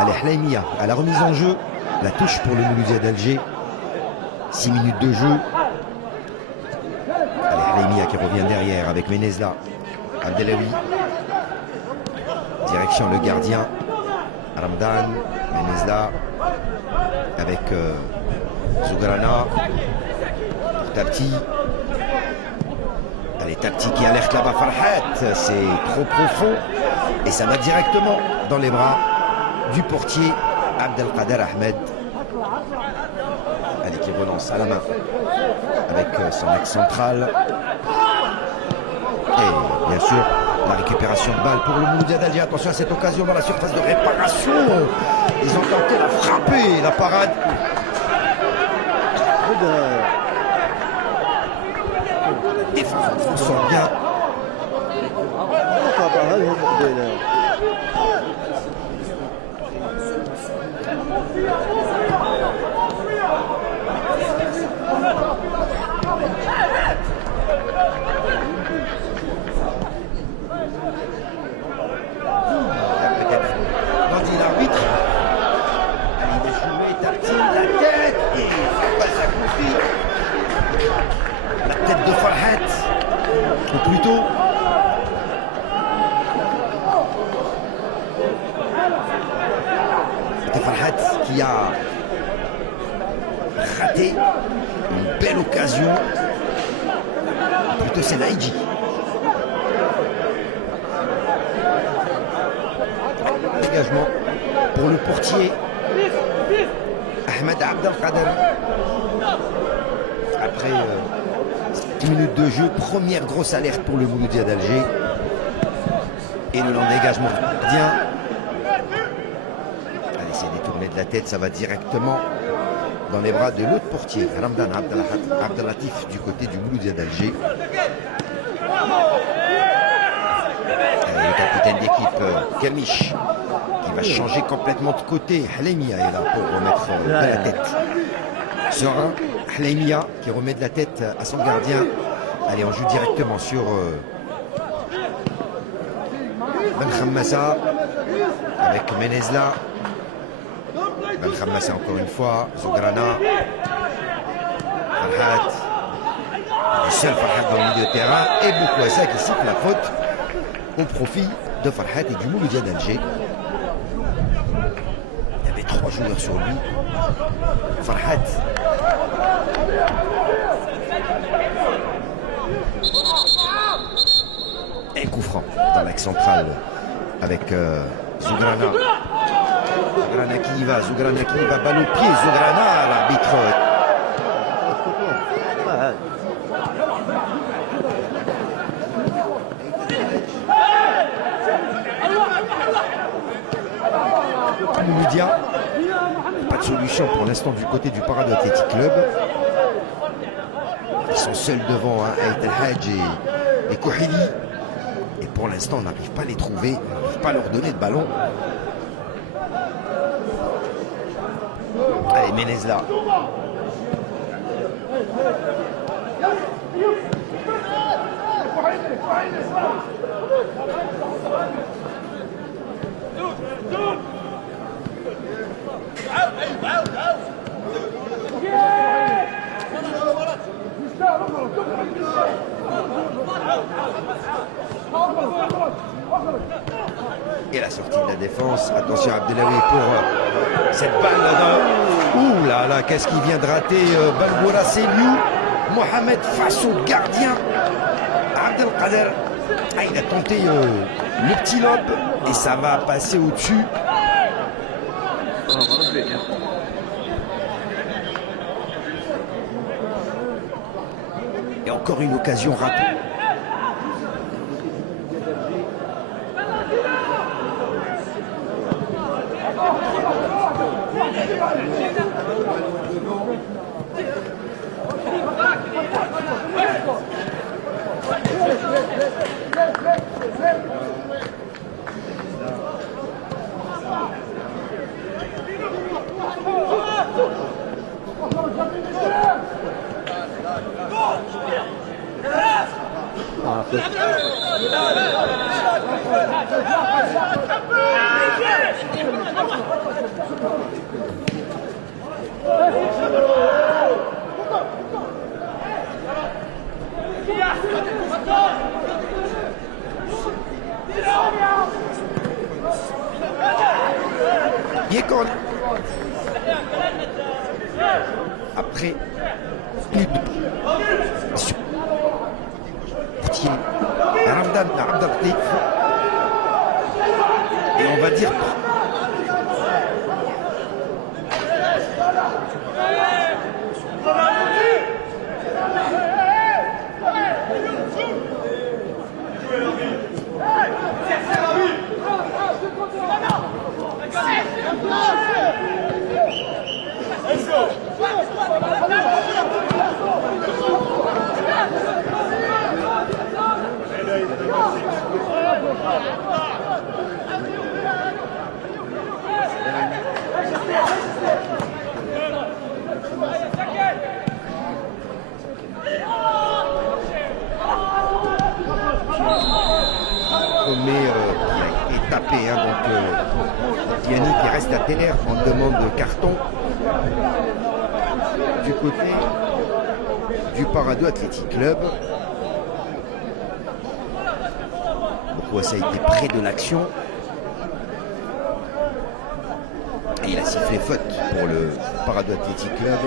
Allez, Hlaimia à la remise en jeu. La touche pour le Mouloudia d'Alger. 6 minutes de jeu. Allez, Hlaimia qui revient derrière avec Menezla. Abdelawi. Direction le gardien. Ramdan. Menezla. Avec Zougrana. Pour Tapti. Allez, Tapti qui alerte là-bas Farhat. C'est trop profond. Et ça va directement dans les bras du portier Abdelkader Ahmed. Allez, qui relance à la main avec son axe central. Et bien sûr, la récupération de balle pour le Mouloudia d'Alger. Attention à cette occasion dans la surface de réparation. Ils ont tenté la frapper, la parade. Défense, on sent bien. De Farhat, ou plutôt c'était Farhat qui a raté une belle occasion. Plutôt c'est Naïdji. Dégagement pour le portier Ahmed Abdelkader. Après 10 minutes de jeu, première grosse alerte pour le Mouloudia d'Alger. Et le long dégagement bien. Allez, c'est détourné de la tête, ça va directement dans les bras de l'autre portier, Ramdan Abdelatif du côté du Mouloudia d'Alger. Le capitaine d'équipe, Kamish, qui va changer complètement de côté. Hlaimia est là pour remettre de la tête. Serein, Hlaimia qui remet de la tête à son gardien. Allez, on joue directement sur Ben Khammassa avec Menezla. Ben Khammassa encore une fois, Zougrana, Farhat, le seul Farhat dans le milieu de terrain, et Boukouassa qui siffle la faute au profit de Farhat et du Mouloudia d'Alger. Il y avait 3 joueurs sur lui. Farhat. Un coup franc dans l'axe central avec Zougrana. Zougrana qui y va, balle au pied, Zougrana, l'arbitre. Mouloudia, pas de solution pour l'instant du côté du Parado Athletic Club. Ils sont seuls devant Aït El Hadj et Kouhili. Et pour l'instant, on n'arrive pas à les trouver, on n'arrive pas à leur donner de ballon. Allez, Menezla. Et la sortie de la défense. Attention Abdelawi pour cette balle dans... Ouh là là, qu'est-ce qu'il vient de rater Balboura Seliou. Mohamed face au gardien Abdelkader. Ah, il a tenté le petit lob et ça va passer au-dessus. Et encore une occasion ratée. Yekon. Après plus de portier Ramdan Abdeltif. Et on va dire qui a été tapé, hein, donc Diani qui reste à terre en demande de carton du côté du Parado Athletic Club. Pourquoi ça a été près de l'action et il a sifflé faute pour le Parado Athletic Club.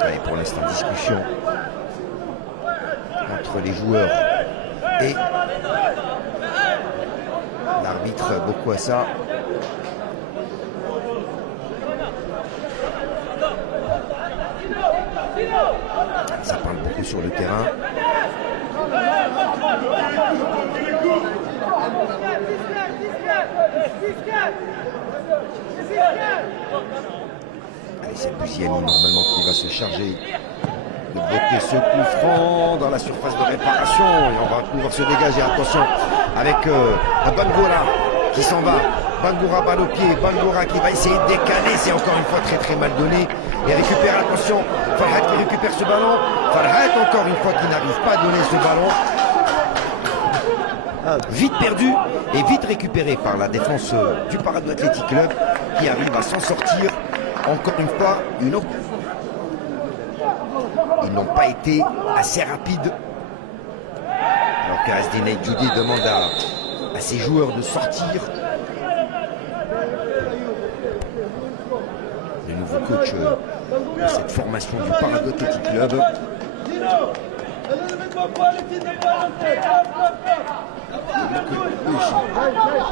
Allez, pour l'instant, discussion entre les joueurs et l'arbitre Bokwassa. Ça parle beaucoup sur le terrain. Allez, c'est Buziani normalement qui va se charger de bloquer ce coup franc dans la surface de réparation. Et on va pouvoir se dégager. Attention avec Bangoura qui s'en va. Bangoura balle au pied. Bangoura qui va essayer de décaler. C'est encore une fois très mal donné. Et récupère, attention, Farhat qui récupère ce ballon. Farhat encore une fois qui n'arrive pas à donner ce ballon. Vite perdu et vite récupéré par la défense du Parado Athletic Club qui arrive à s'en sortir. Encore une fois, une autre. Ils n'ont pas été assez rapides. Alors que Asdine Djoudi demande à ses joueurs de sortir. Le nouveau coach de cette formation du Parado Athletic Club.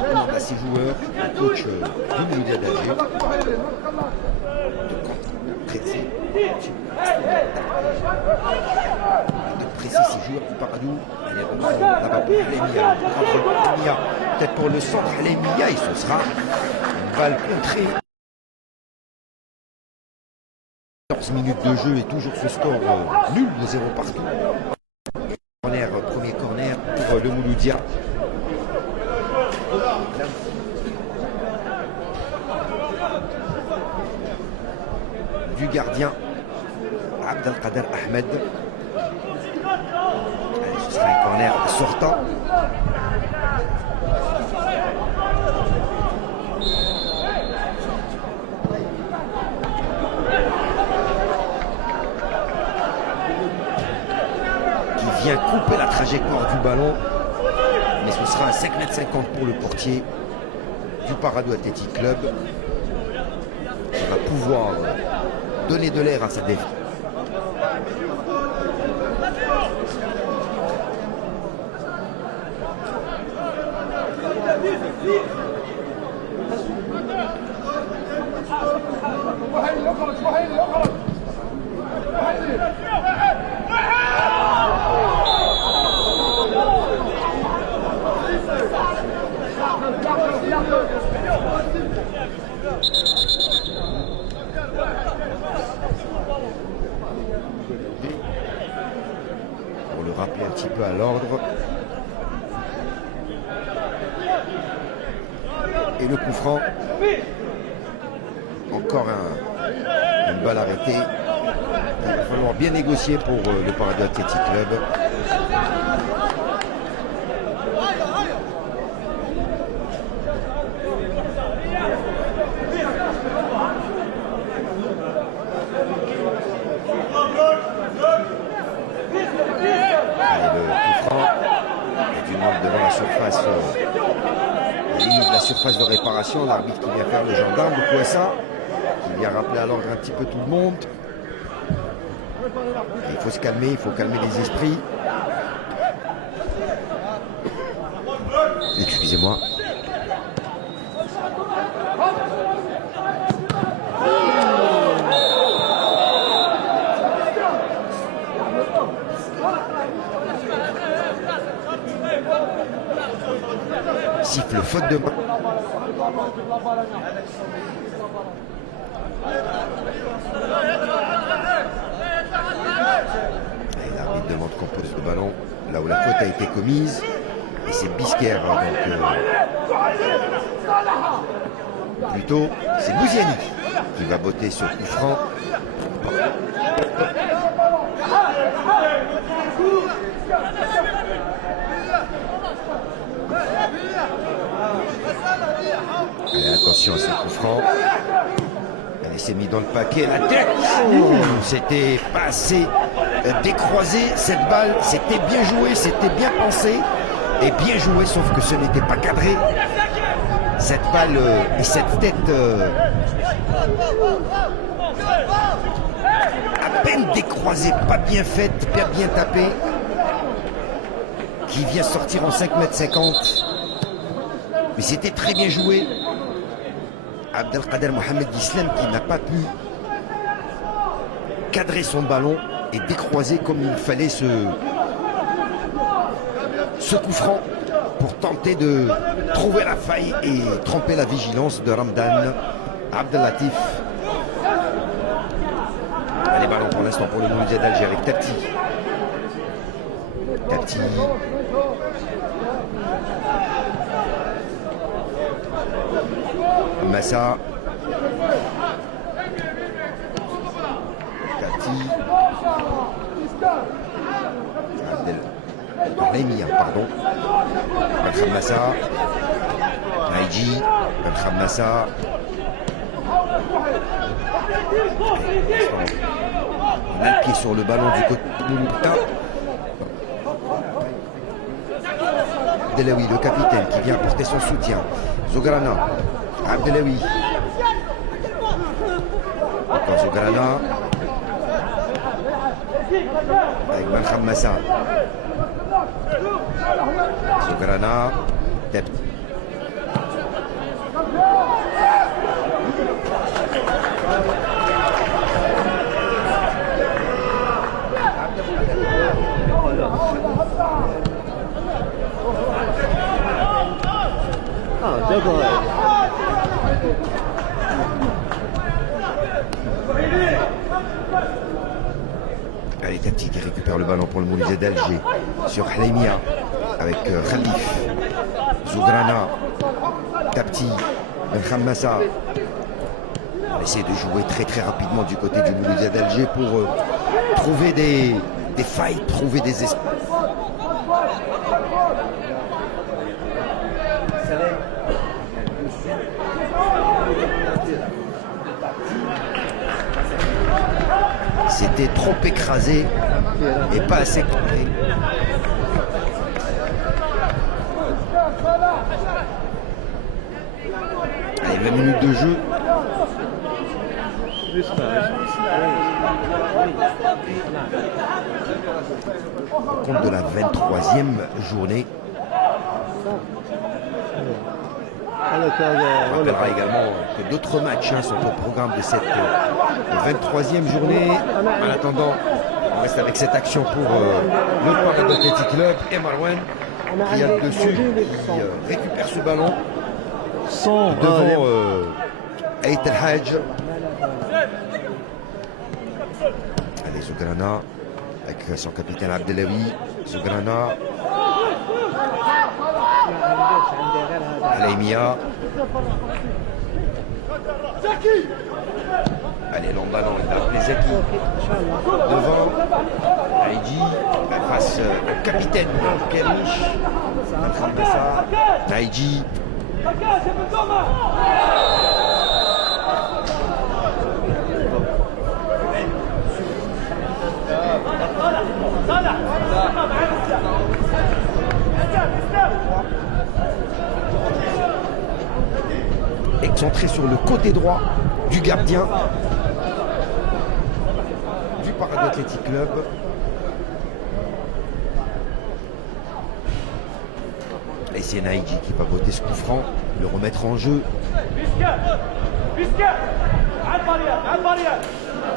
Demande à ses joueurs, le coach du milieu d'Alger, de presser ses joueurs du Parado. Là-bas pour Halemia, peut-être pour le centre Halemia, et ce sera une balle contrée. 14 minutes de jeu et toujours ce score nul de 0 partout. Premier corner pour le Mouloudia. Du gardien Abdelkader Ahmed. Allez, ce sera un corner sortant. Qui vient couper la trajectoire du ballon. Mais ce sera un 5,50 m pour le portier du Parado Athletic Club. Qui va pouvoir donner de l'air à sa défense. Pour le rappeler un petit peu à l'ordre. Et le coup franc. Encore une balle arrêtée. Il va falloir bien négocier pour le Paradou Athletic Club. Devant la surface, la limite de la surface de réparation, l'arbitre qui vient faire le gendarme de Kouessa, qui vient rappeler à l'ordre un petit peu tout le monde. Et il faut se calmer, il faut calmer les esprits. Excusez-moi. Siffle faute de main. Et l'arbitre demande qu'on pose le ballon là où la faute a été commise. Et c'est Bisquer. Plutôt, c'est Bouziani qui va botter ce coup franc. Et attention à ce coup franc. Elle s'est mise dans le paquet. La tête, c'était pas assez décroisé. Cette balle, c'était bien joué, c'était bien pensé et bien joué, sauf que ce n'était pas cadré. Cette balle et cette tête à peine décroisée, pas bien faite, pas bien tapée, qui vient sortir en 5,50 m. Mais c'était très bien joué. Abdelkader Mohamed Islam qui n'a pas pu cadrer son ballon et décroiser comme il fallait ce coup franc pour tenter de trouver la faille et tromper la vigilance de Ramdan Abdellatif. Les ballons pour l'instant pour le Mouloudia d'Alger avec Tapti. Tapti. Massa. Tapti. Abdel pardon. Benkham Massa. Naïji. Benkham Massa. On a le pied sur le ballon du côté de Mouloudia. Abdelawi, le capitaine, qui vient apporter son soutien. Zograna. Abdelawi. Encore Zograna. Avec Benkham Massa. Zograna. Depth. Allez, Tapti qui récupère le ballon pour le Mouloudia d'Alger sur Hleimia avec Khalif, Zougrana, Tapti, Benkham Massa. On essaie de jouer très très rapidement du côté du Mouloudia d'Alger pour trouver des failles, trouver des espaces. C'était trop écrasé et pas assez complet. Allez, 20 minutes de jeu. Compte de la 23e journée. On rappellera également que d'autres matchs sont au programme de cette 23e journée. En attendant, on reste avec cette action pour le Paradou Athletic Club et Marwan qui a le dessus, qui récupère ce ballon devant Aït El Hadj. Allez, Zograna avec son capitaine Abdelawi. Zograna. Hleimia. Allez, long ballon, il a appelé Zaki. Devant, Naïji, face au capitaine Kermiche. Naïji. Excentré sur le côté droit du gardien du Paradou Athletic Club. Et c'est Naïji qui va botter ce coup franc, le remettre en jeu.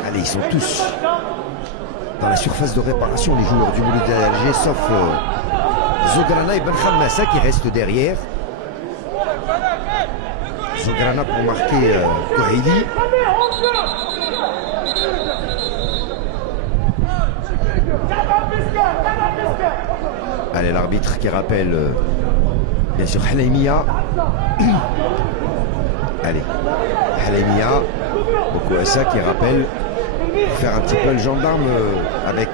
Allez, ils sont tous dans la surface de réparation, les joueurs du Mouloud d'Alger, sauf Zograna et Ben Khammassa qui restent derrière. Zograna pour marquer Kouhili. Allez, l'arbitre qui rappelle bien sûr Halaimia. Allez, Halaimia, Bokouassa qui rappelle faire un petit peu le gendarme avec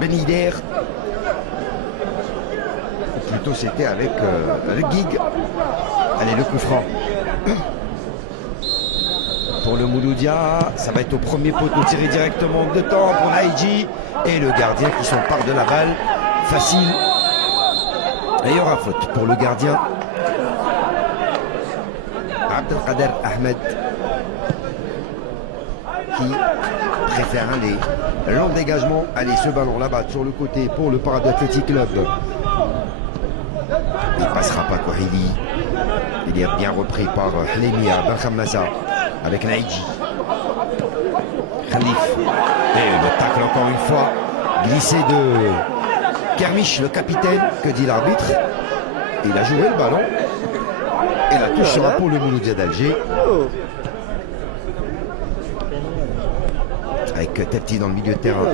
Ben Yedder. Ou plutôt c'était avec le Gig. Allez, le coup franc. Pour le Mouloudia, ça va être au premier poteau tiré directement de temps pour Naïji. Et le gardien qui s'empare de la balle. Facile. Et il y aura faute pour le gardien. Abdelkader Ahmed. Qui préfère aller long dégagement. Allez, ce ballon là-bas sur le côté pour le Paradou Athletic Club. Il ne passera pas Kouhili. Il est bien repris par Halaimia, Ben Khammassa avec Naïji. Khalif. Et le tacle encore une fois. Glissé de Kermiche, le capitaine. Que dit l'arbitre? Il a joué le ballon. Et la touche sera pour le Mouloudia d'Alger. Avec Tepti dans le milieu de terrain.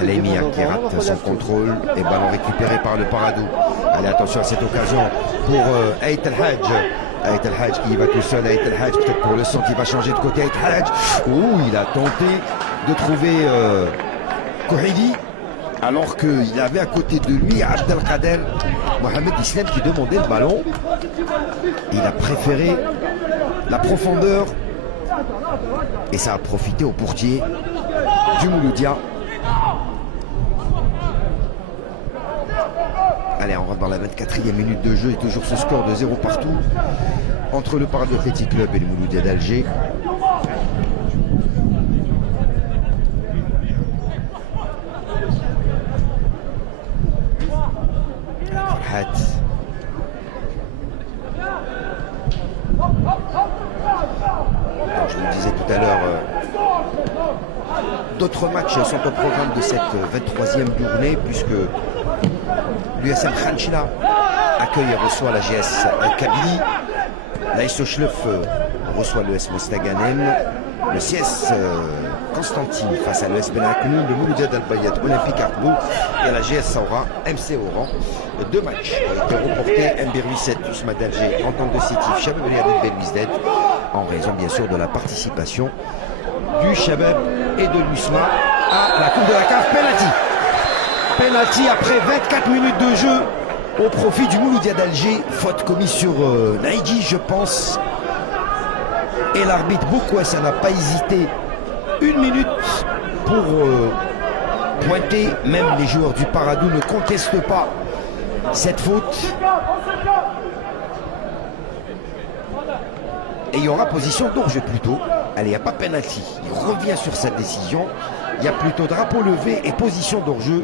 Halaimia qui rate son contrôle. Et ballon récupéré par le Paradou. Allez, attention à cette occasion pour Ait El Hadj. Ait El Hadj qui va tout seul. Ait El Hadj peut-être pour le centre, il va changer de côté. Ait El Hadj. Ouh, il a tenté de trouver Kouhili. Alors qu'il avait à côté de lui Abdelkader Mohamed Islam qui demandait le ballon. Il a préféré la profondeur. Et ça a profité au portier du Mouloudia. Allez, on rentre dans la 24e minute de jeu et toujours ce score de 0 partout entre le Paradou Athletic Club et le Mouloudia d'Alger. Farhat. Je vous le disais tout à l'heure, d'autres matchs sont au programme de cette 23e journée puisque l'USM Khanchila accueille et reçoit la GS Kabylie. L'AS Ochlef reçoit l'ES Mostaganem. Le CS Constantine face à l'ES Benaknoun, le Mouloudia d'Al-Bayat Olympique Arbou et la GS Saoura MC Oran. Deux matchs ont été reportés. Mbirui 7, Ousmane d'Alger, Entente de Sétif, Chabab El Belwizded, en raison bien sûr de la participation du Chabab et de l'USMA à la Coupe de la CAF. Penalty. Penalty après 24 minutes de jeu au profit du Mouloudia d'Alger. Faute commise sur Naïji, je pense. Et l'arbitre Bokouassa n'a pas hésité une minute pour pointer. Même les joueurs du Paradou ne contestent pas cette faute. Et il y aura position d'orge plutôt. Allez, il n'y a pas penalty. Il revient sur sa décision. Il y a plutôt drapeau levé et position d'orge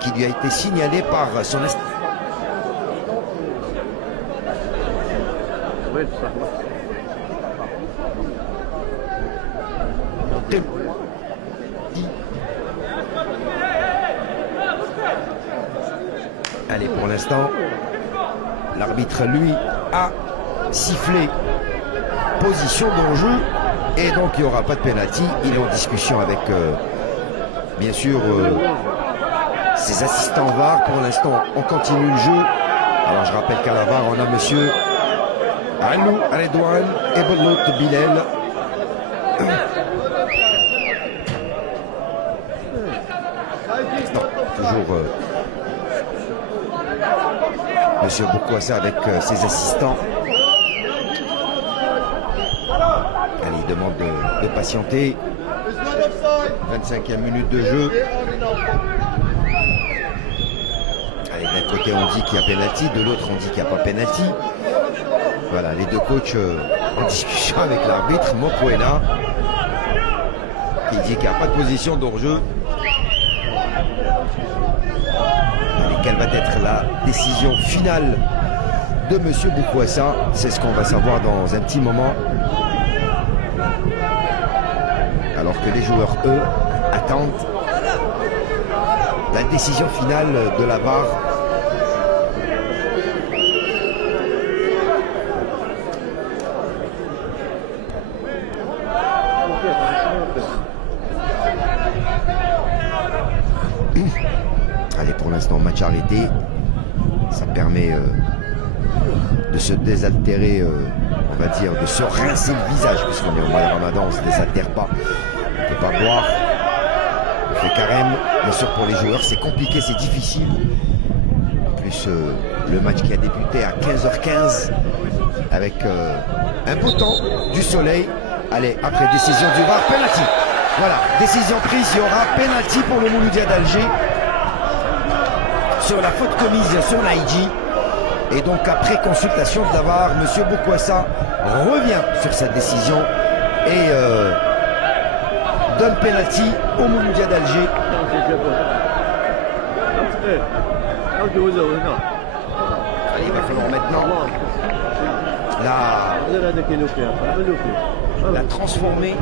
qui lui a été signalée par son Allez, pour l'instant, l'arbitre, lui, a sifflé position d'enjeu et donc il n'y aura pas de penalty. Il est en discussion avec, bien sûr, ses assistants VAR. Pour l'instant, on continue le jeu. Alors, je rappelle qu'à la VAR, on a monsieur Alou Redouane et Belout Bilal. Toujours Monsieur Boukwassa avec ses assistants. Allez, il demande de patienter. 25e minute de jeu. Allez, d'un côté on dit qu'il y a penalty, de l'autre on dit qu'il n'y a pas penalty. Voilà, les deux coachs en discussion avec l'arbitre, Mokoena, qui dit qu'il n'y a pas de position d'hors-jeu. Quelle va être la décision finale de Monsieur Boukwassa? C'est ce qu'on va savoir dans un petit moment. Alors que les joueurs, eux, attendent la décision finale de la VAR. Allez, pour l'instant, match arrêté. Ça permet de se désaltérer, on va dire, de se rincer le visage, puisqu'on est au mois de Ramadan, on ne se désaltère pas. On ne peut pas boire. On fait carême. Bien sûr, pour les joueurs, c'est compliqué, c'est difficile. En plus, le match qui a débuté à 15h15 avec un beau temps, du soleil. Allez, après décision du VAR, penalty. Voilà, décision prise, il y aura penalty pour le Mouloudia d'Alger sur la faute commise sur Naïdji. Et donc après consultation de la VAR, M. Boukwassa revient sur sa décision et donne penalty au Mouloudia d'Alger. Allez, il va falloir maintenant la transformer.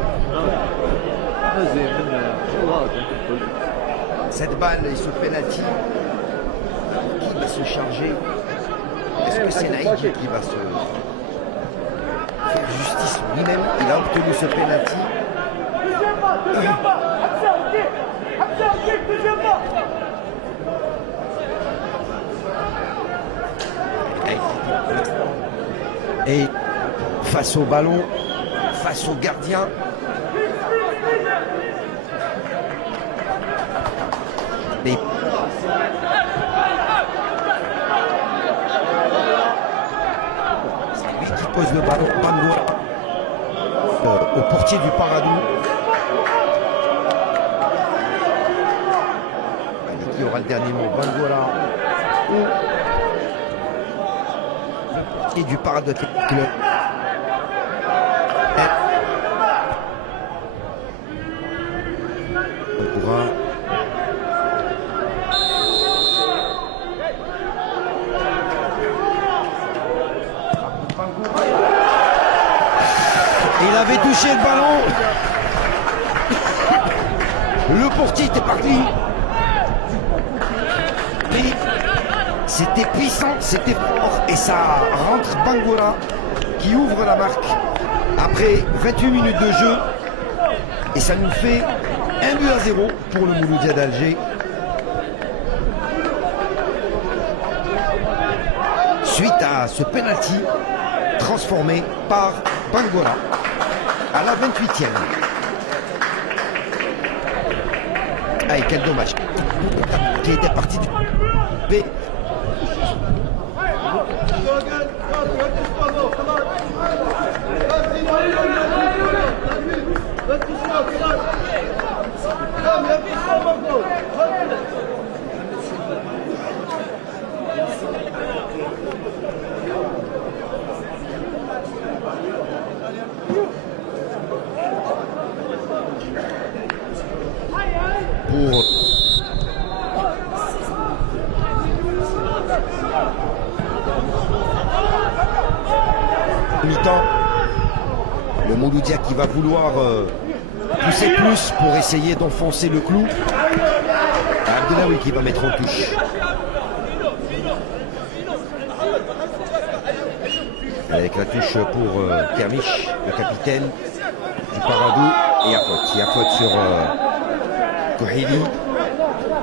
Cette balle et ce penalty, qui va se charger? Est-ce que c'est Naïdji qui va se faire justice lui-même? Il a obtenu ce penalty. Et face au ballon, face au gardien, et c'est lui qui pose le ballon, au portier du Paradou. Qui aura le dernier mot? Bangoura ou le portier du Paradou Club. Il avait touché le ballon. Le portier était parti. Mais c'était puissant, c'était fort. Et ça rentre Bangoura qui ouvre la marque après 28 minutes de jeu. Et ça nous fait 1-0 pour le Mouloudia d'Alger. Suite à ce penalty transformé par Bangoura à la 28e. Ah, et quel dommage. Qui était parti du B. Pour mi-temps, le Mouloudia qui va vouloir pousser plus pour essayer d'enfoncer le clou. Abdelawi qui va mettre en touche. Avec la touche pour Kermiche, le capitaine du Paradou. Et il y a faute sur Kouhili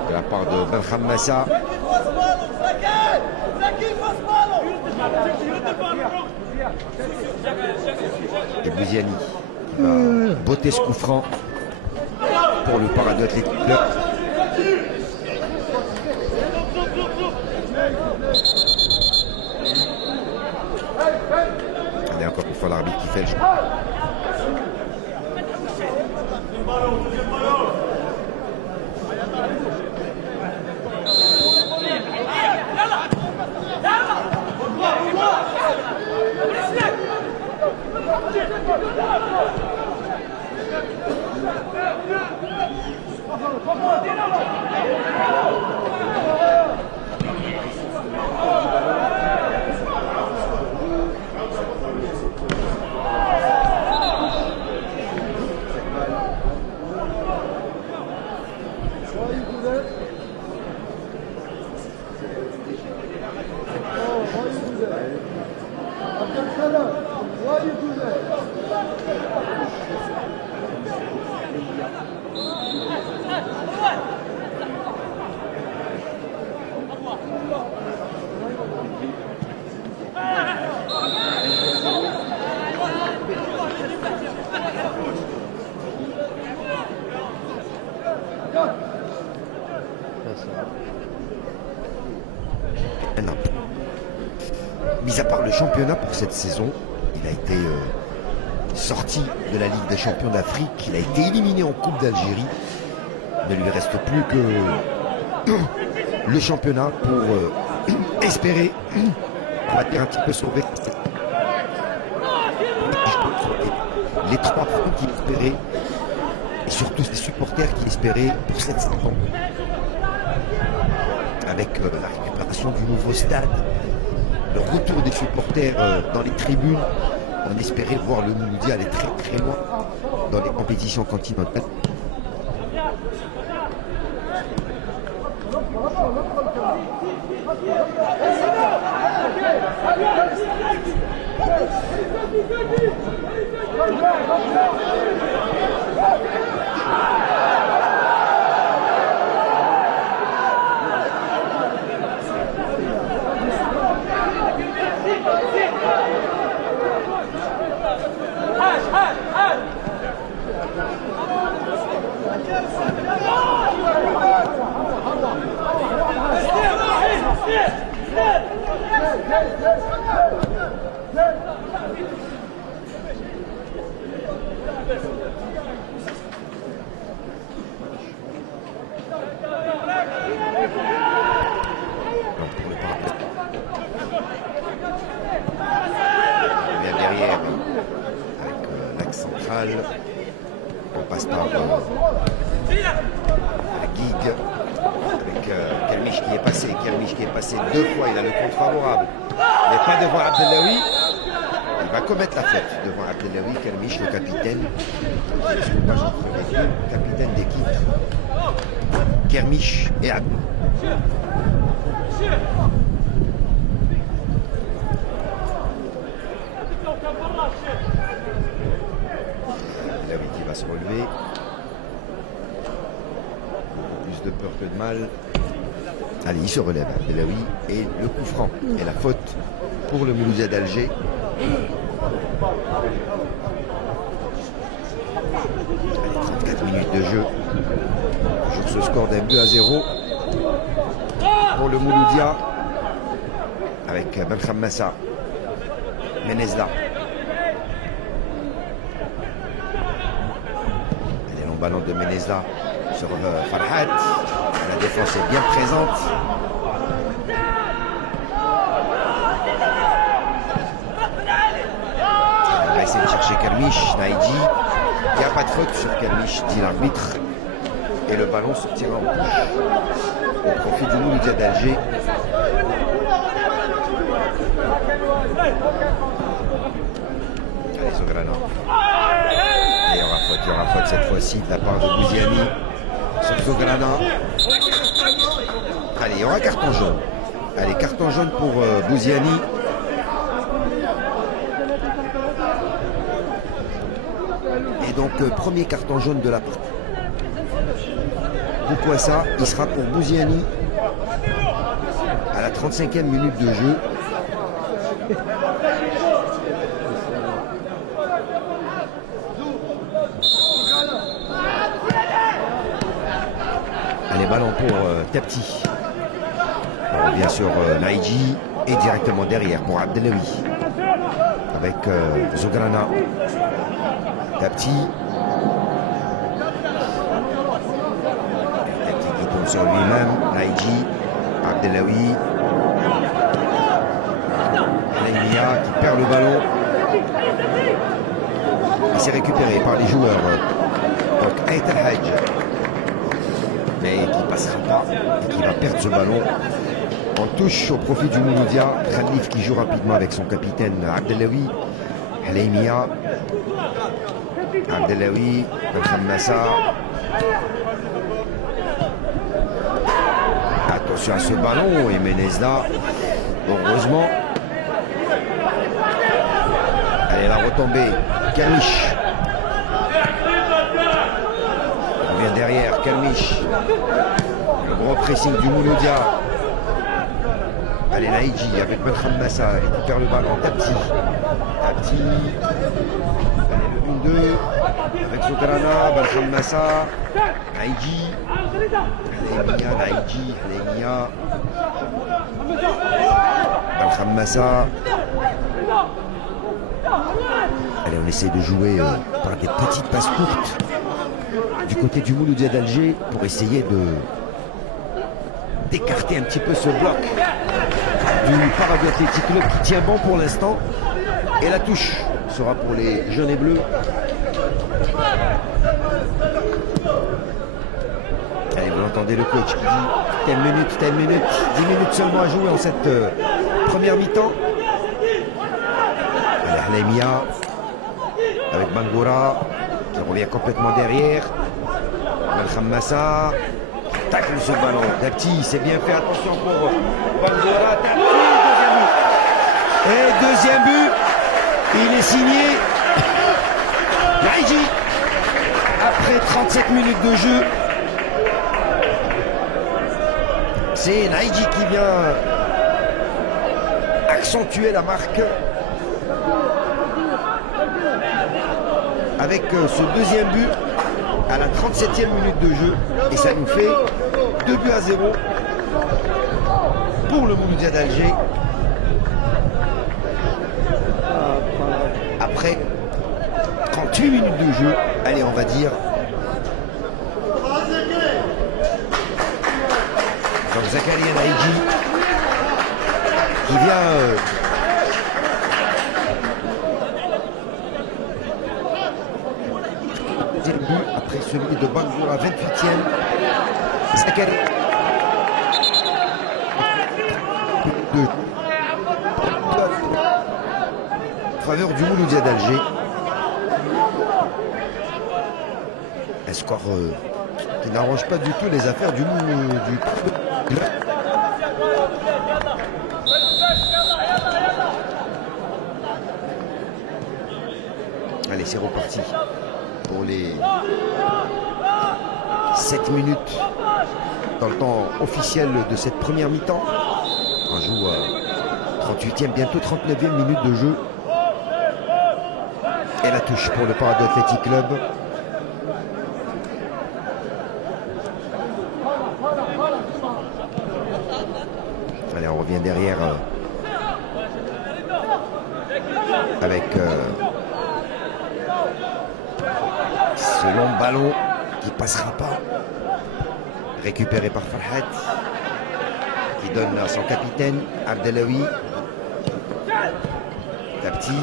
de la part de Ben Khammassa. Et Bouziani va botter ce coup franc pour le Paradou Athletic Club. Allez, encore une fois l'arbitre qui fait le jeu. Mis à part le championnat pour cette saison, il a été sorti de la Ligue des champions d'Afrique, il a été éliminé en Coupe d'Algérie. Il ne lui reste plus que le championnat pour espérer, on va dire un petit peu sauver les 3 points qu'il espérait, et surtout ses supporters qui espéraient pour cette saison. Avec la récupération du nouveau stade, le retour des supporters dans les tribunes, on espérait voir le Mouloudia aller très très loin dans les compétitions continentales. Bien derrière, avec l'axe central, on passe par Guig, avec Kelmish qui est passé. Kelmish qui est passé 2 fois, il a le compte favorable. Mais pas devant Abdellaoui. Il va commettre la faute devant Abdellaoui. Kelmish, le capitaine. Capitaine d'équipe. Kermish et Abdel. Abdellaoui qui va se relever. Plus de peur que de mal. Allez, il se relève, Abdellaoui, et le coup franc et la faute pour le Mouloudia d'Alger. Allez, 34 minutes de jeu. Toujours ce score d'un but à 0 pour le Mouloudia avec Benkham Massa, Menezla. Allez, long ballon de Menezla sur Farhat. La défense est bien présente. On va essayer de chercher Kermish, Naïdji. Il n'y a pas de faute sur Kermish, dit l'arbitre. Et le ballon sortira en touche au profit du Mouloudia d'Alger. Allez, Zograna. Et il y aura faute cette fois-ci de la part de Bouziani sur Zograna. Allez, il y aura carton jaune. Allez, carton jaune pour Bouziani. Et donc, premier carton jaune de la partie. Pourquoi ça? Il sera pour Bouziani à la 35e minute de jeu. Allez, ballon pour Tapti. On revient sur Naïji et directement derrière pour Abdelawi. Avec Zograna. Tapti. Tapti qui tombe sur lui-même. Naïji. Abdelawi. Halaymiya qui perd le ballon. Il s'est récupéré par les joueurs. Donc Ait Al-Hajj. Mais qui passera pas et qui va perdre ce ballon. On touche au profit du Mouloudia. Khalif qui joue rapidement avec son capitaine Abdelawi. Halaymiya. Abdelawi. Al-Khammasa. Attention à ce ballon. Et Menezda. Heureusement. Allez, la retombée. Kermiche. On vient derrière. Kermiche. Le gros pressing du Mouloudia. Allez, Naïji avec Khammasa. Il récupère le ballon. Tapti. Tapti. Allez, le 1-2. Avec Zograna. Khammasa. Naïji. Halaymiya. Naïji. Halaymiya. Khammasa. Allez, on essaie de jouer par des petites passes courtes du côté du Mouloudia d'Alger pour essayer d'écarter un petit peu ce bloc du Paraguay Athletic Club qui tient bon pour l'instant. Et la touche sera pour les jaunes et bleus. Allez, vous l'entendez, le coach qui dit 10 minutes, 10 minutes, 10 minutes seulement à jouer en cette première mi-temps. Allez, Halaymiya avec Bangoura qui revient complètement derrière. Khammasa tacle ce ballon. Tapti, c'est bien fait. Attention pour Bangoura. Et deuxième but. Il est signé Naïji. Après 37 minutes de jeu, c'est Naïji qui vient accentuer la marque avec ce deuxième but à la 37e minute de jeu. Et ça nous fait 2 buts à 0 pour le Mouloudia d'Alger. Après 38 minutes de jeu, allez, on va dire. Donc Zakaria Naïji qui vient but après celui de Bangoura, 28e. Zakaria en faveur du Mouloudia d'Alger. Un score qui n'arrange pas du tout les affaires du club. Allez, c'est reparti pour les 7 minutes dans le temps officiel de cette première mi-temps. On joue à 38e, bientôt 39e minute de jeu. Et la touche pour le Paraguay Athletic Club. Allez, on revient derrière avec ce long ballon qui passera pas. Récupéré par Farhat qui donne à son capitaine Abdelawi. Tapti.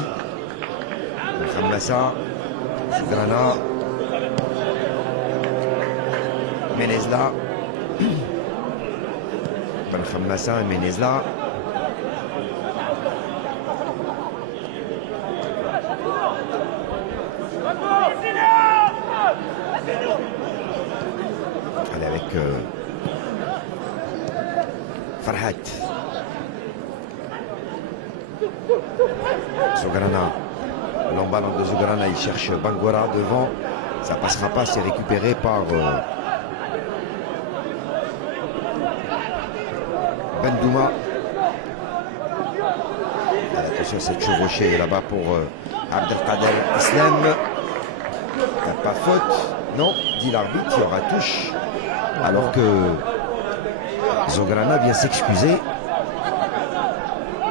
Khammasa. Zograna. Menezla. Khammasa et Menezla. Allez, avec Farhat. Zograna. Long ballon de Zograna, il cherche Bangoura devant. Ça passera pas, c'est récupéré par Bendouma. Attention à cette chevauchée là-bas pour Abdelkader Islam. Il n'y a pas faute. Non, dit l'arbitre, il y aura touche Alors que Zograna vient s'excuser.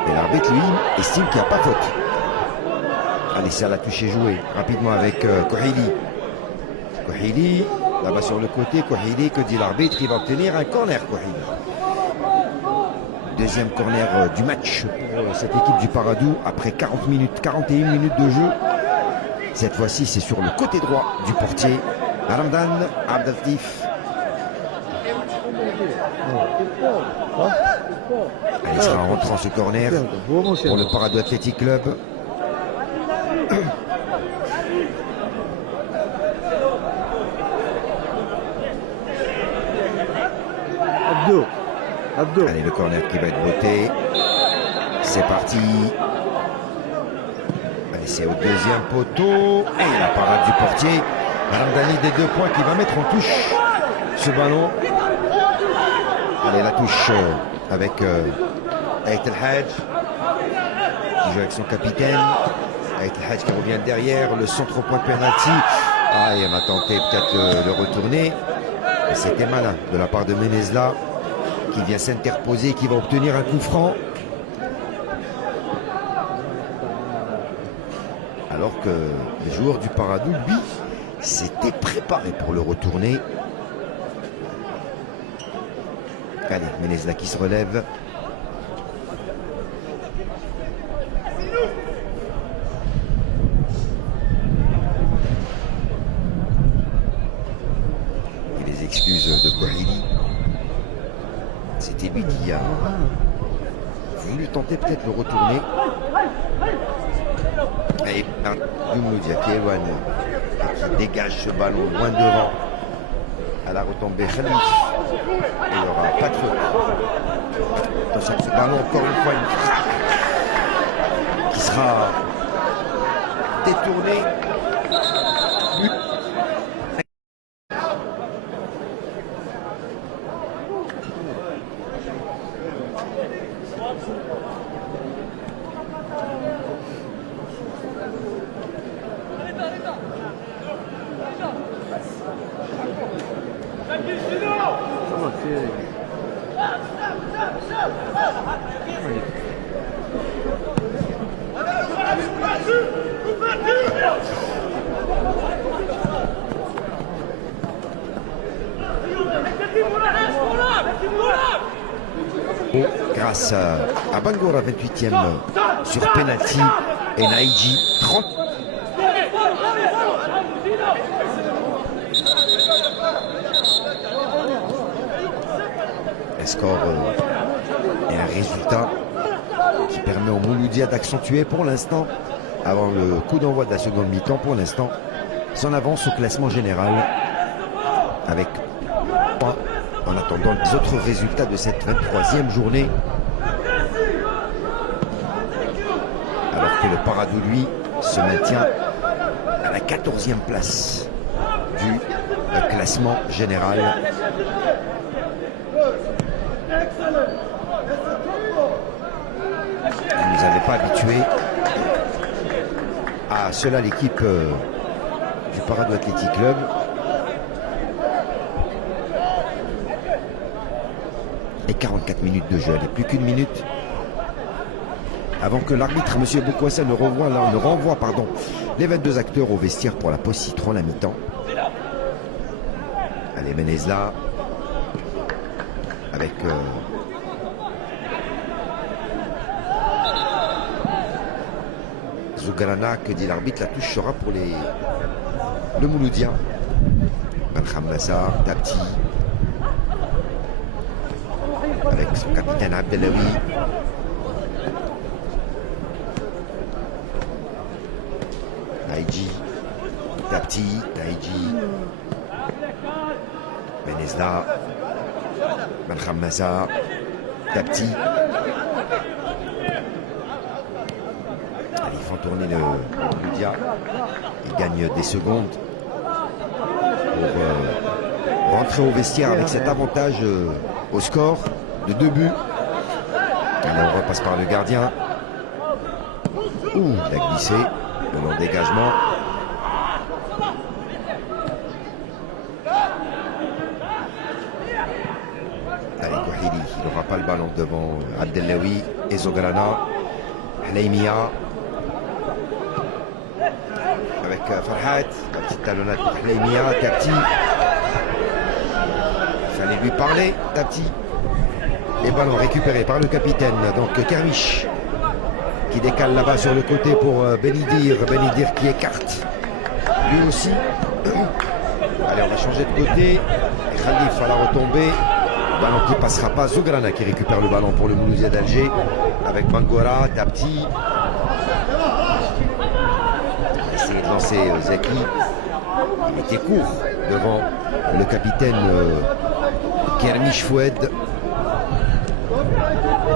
Et l'arbitre, lui, estime qu'il n'y a pas faute. Allez, ça l'a touché joué rapidement avec Kouhili. Kouhili, là-bas sur le côté, Kouhili, que dit l'arbitre? Il va obtenir un corner, Kouhili. Deuxième corner du match pour cette équipe du Paradou après 40 minutes, 41 minutes de jeu. Cette fois-ci, c'est sur le côté droit du portier, Ramdan Abdeltif. Allez, il sera en rentrant ce corner pour le Paradou Athletic Club. Allez, le corner qui va être botté. C'est parti. Allez, c'est au deuxième poteau. Et la parade du portier. Ramdani des 2 points qui va mettre en touche ce ballon. Allez, la touche avec Ait El Hadj qui joue avec son capitaine. Ait El Hadj qui revient derrière. Le centre au point de penalty. Ah, il va tenter peut-être le retourner. C'était malin de la part de Menezla qui vient s'interposer, qui va obtenir un coup franc. Alors que les joueurs du Paradou, lui, s'étaient préparés pour le retourner. Allez, Menezla qui se relève. Et les excuses de Kouhili. C'était lui qui a voulu tenter peut-être le retourner. Et Youmoudia qui éloigne, qui dégage ce ballon loin devant. À la retombée Khalif. Et il n'y aura pas de faute. Attention, ce ballon, encore une fois, une frappe qui sera détournée. Grâce à Bangoura, 28e sur penalty, et Naïdji 30. Un score et un résultat qui permet au Mouloudia d'accentuer pour l'instant, avant le coup d'envoi de la seconde mi-temps, pour l'instant, son avance au classement général avec points en attendant les autres résultats de cette 23e journée. Alors que le Paradou, lui, se maintient à la 14e place du classement général. Il ne nous avait pas habitués à cela, l'équipe du Paradou Athletic Club. Et 44 minutes de jeu, il n'y a plus qu'une minute avant que l'arbitre, M. Boukwassa, ne renvoie les 22 acteurs au vestiaire pour la pause citron, la mi-temps. Allez, Menezla avec Zougrana, que dit l'arbitre, la touche sera pour le Mouloudia. Benham Nassar, Tapti avec son capitaine Abdelawi. Naïdji, Tapti, Naïdji, Menezla, Benham Nassar, Tapti. Allez, ils font tourner le Mouloudia. Ils gagnent des secondes pour rentrer au vestiaire avec cet avantage au score de 2 buts. Allez, on repasse par le gardien. Ouh, il a glissé. Le long dégagement. Il n'aura pas le ballon devant Abdellaoui et Zograna. Hleimia avec Farhat, la petite talonnade pour Hleimia. Tapti, il fallait lui parler. Tapti, les ballons récupérés par le capitaine, donc Kermiche, qui décale là-bas sur le côté pour Benidir. Benidir qui écarte lui aussi. Allez, on va changer de côté. Khalif à la retombée. Ballon qui passera pas. Zograna qui récupère le ballon pour le Mouloudia d'Alger avec Bangora. Tapti. Essayer de lancer Zaki. Il était court devant le capitaine Kermiche Foued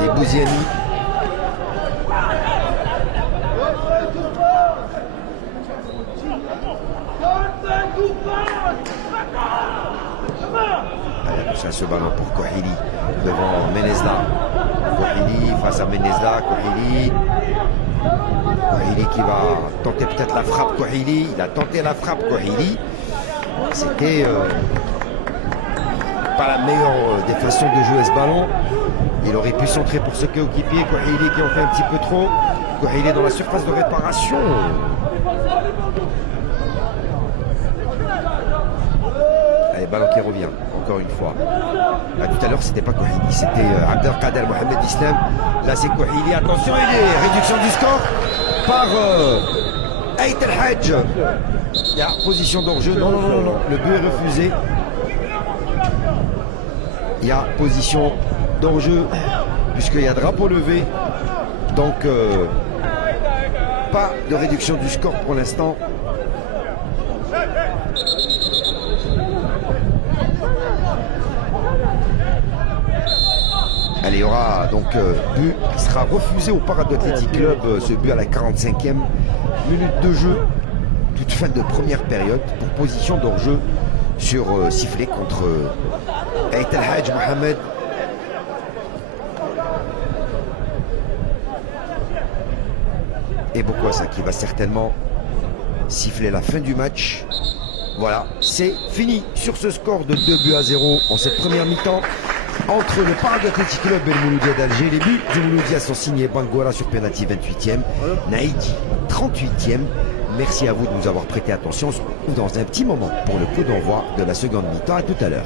et Bouziani. Attention à ce ballon pour Kouhili devant Menezla. Kouhili face à Menezla. Kouhili qui va tenter peut-être la frappe. Kouhili, il a tenté la frappe. Kouhili, c'était pas la meilleure des façons de jouer ce ballon. Il aurait pu centrer pour ce coéquipier. Kouhili qui en fait un petit peu trop. Kouhili dans la surface de réparation. Allez, ballon qui revient encore une fois. Là, tout à l'heure c'était pas Kouhili, c'était Abdelkader Mohamed Islam. Là c'est Kouhili, attention, il est réduction du score par Ait El Hadj. Il y a position d'hors-jeu. Non, le but est refusé. Il y a position d'hors-jeu puisqu'il y a drapeau levé. Donc pas de réduction du score pour l'instant. Allez, il y aura donc but qui sera refusé au Parade Athletic Club, ce but à la 45e minute de jeu, toute fin de première période, pour position d'hors-jeu sur sifflet contre Ait El Hadj Mohamed. Et Bokwassa qui va certainement siffler la fin du match. Voilà, c'est fini sur ce score de 2-0 en cette première mi-temps entre le Parade Athletic Club et le Mouloudia d'Alger. Les buts du Mouloudia sont signés Bangora sur penalty 28e, Naïdi 38e. Merci à vous de nous avoir prêté attention. On se retrouve dans un petit moment pour le coup d'envoi de la seconde mi-temps. À tout à l'heure.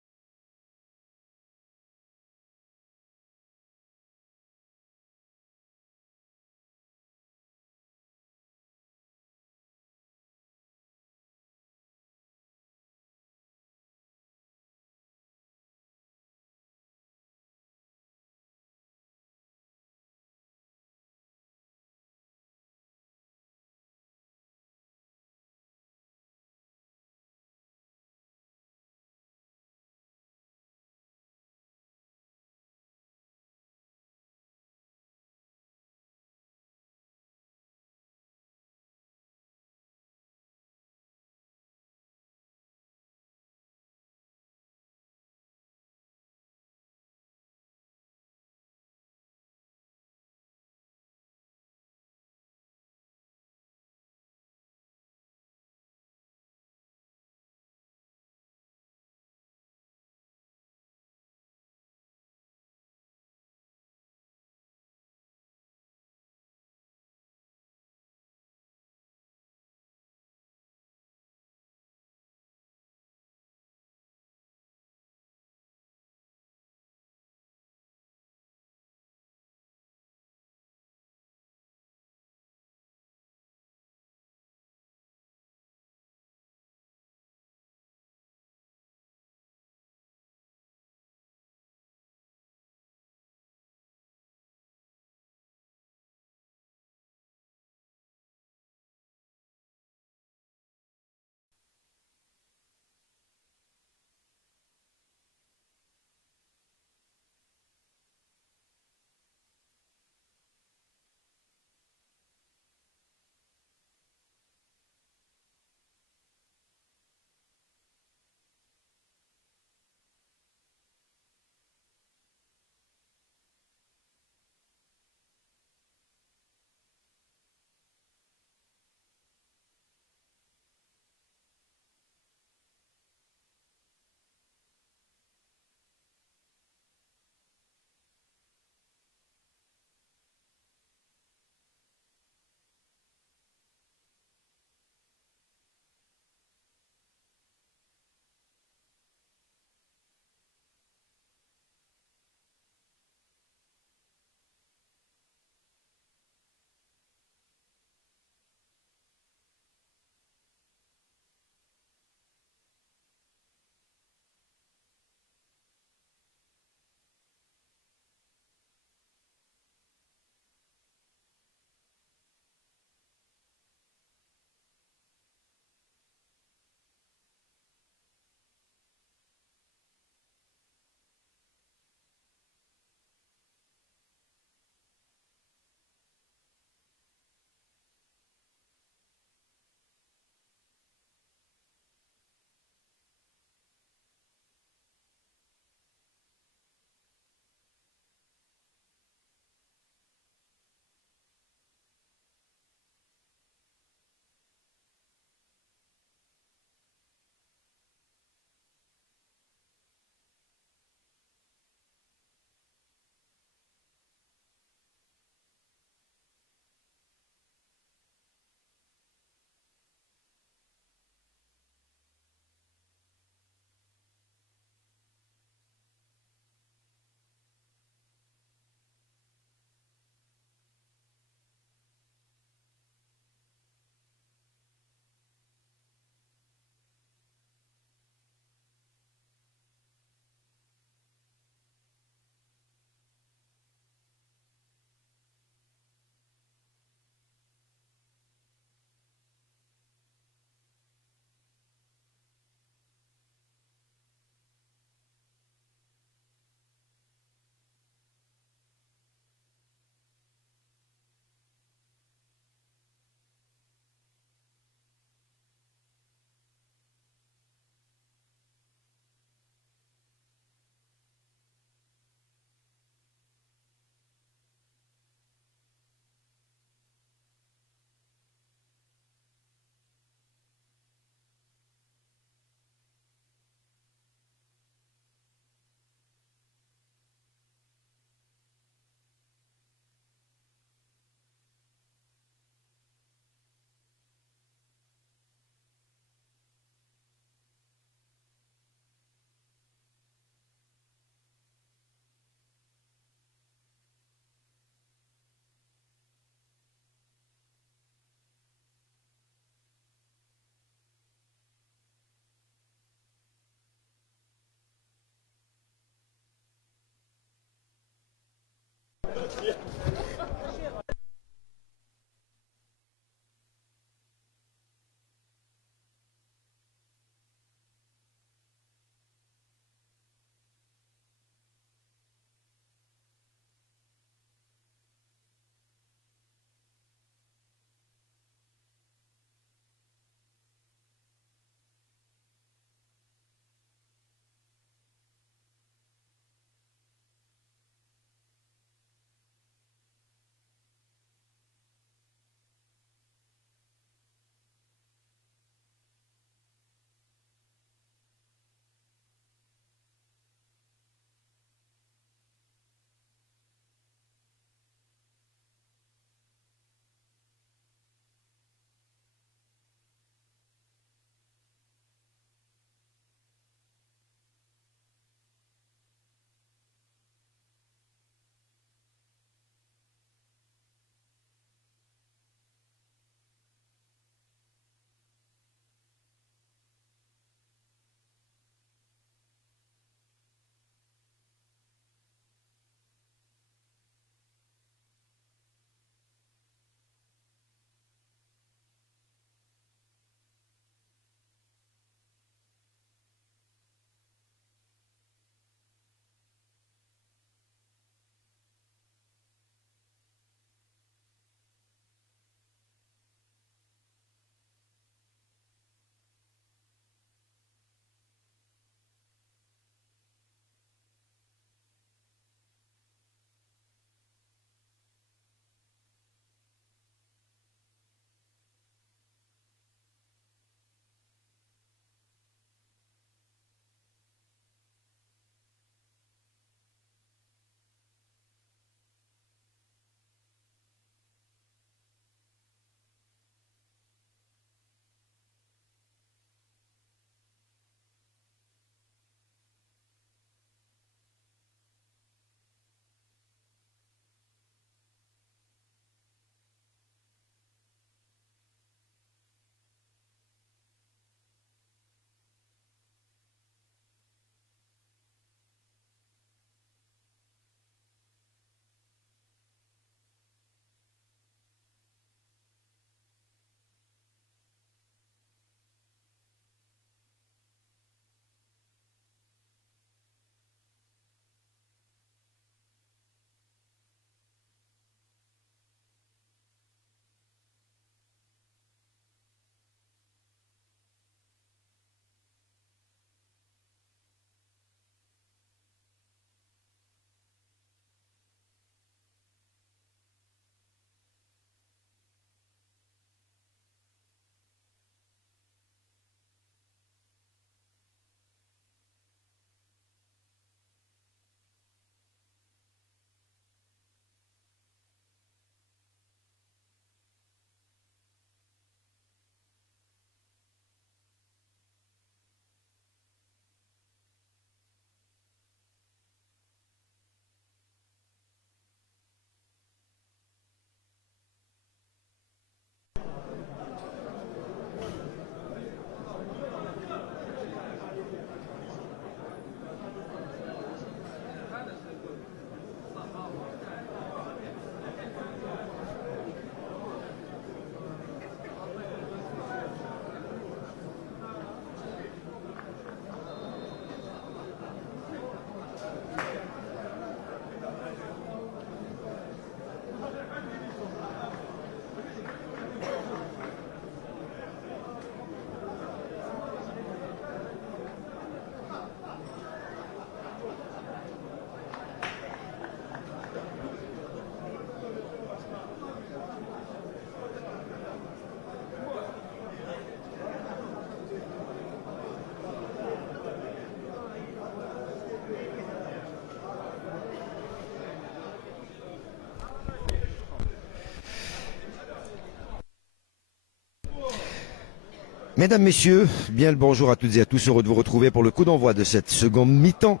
Mesdames, Messieurs, bien le bonjour à toutes et à tous. Heureux de vous retrouver pour le coup d'envoi de cette seconde mi-temps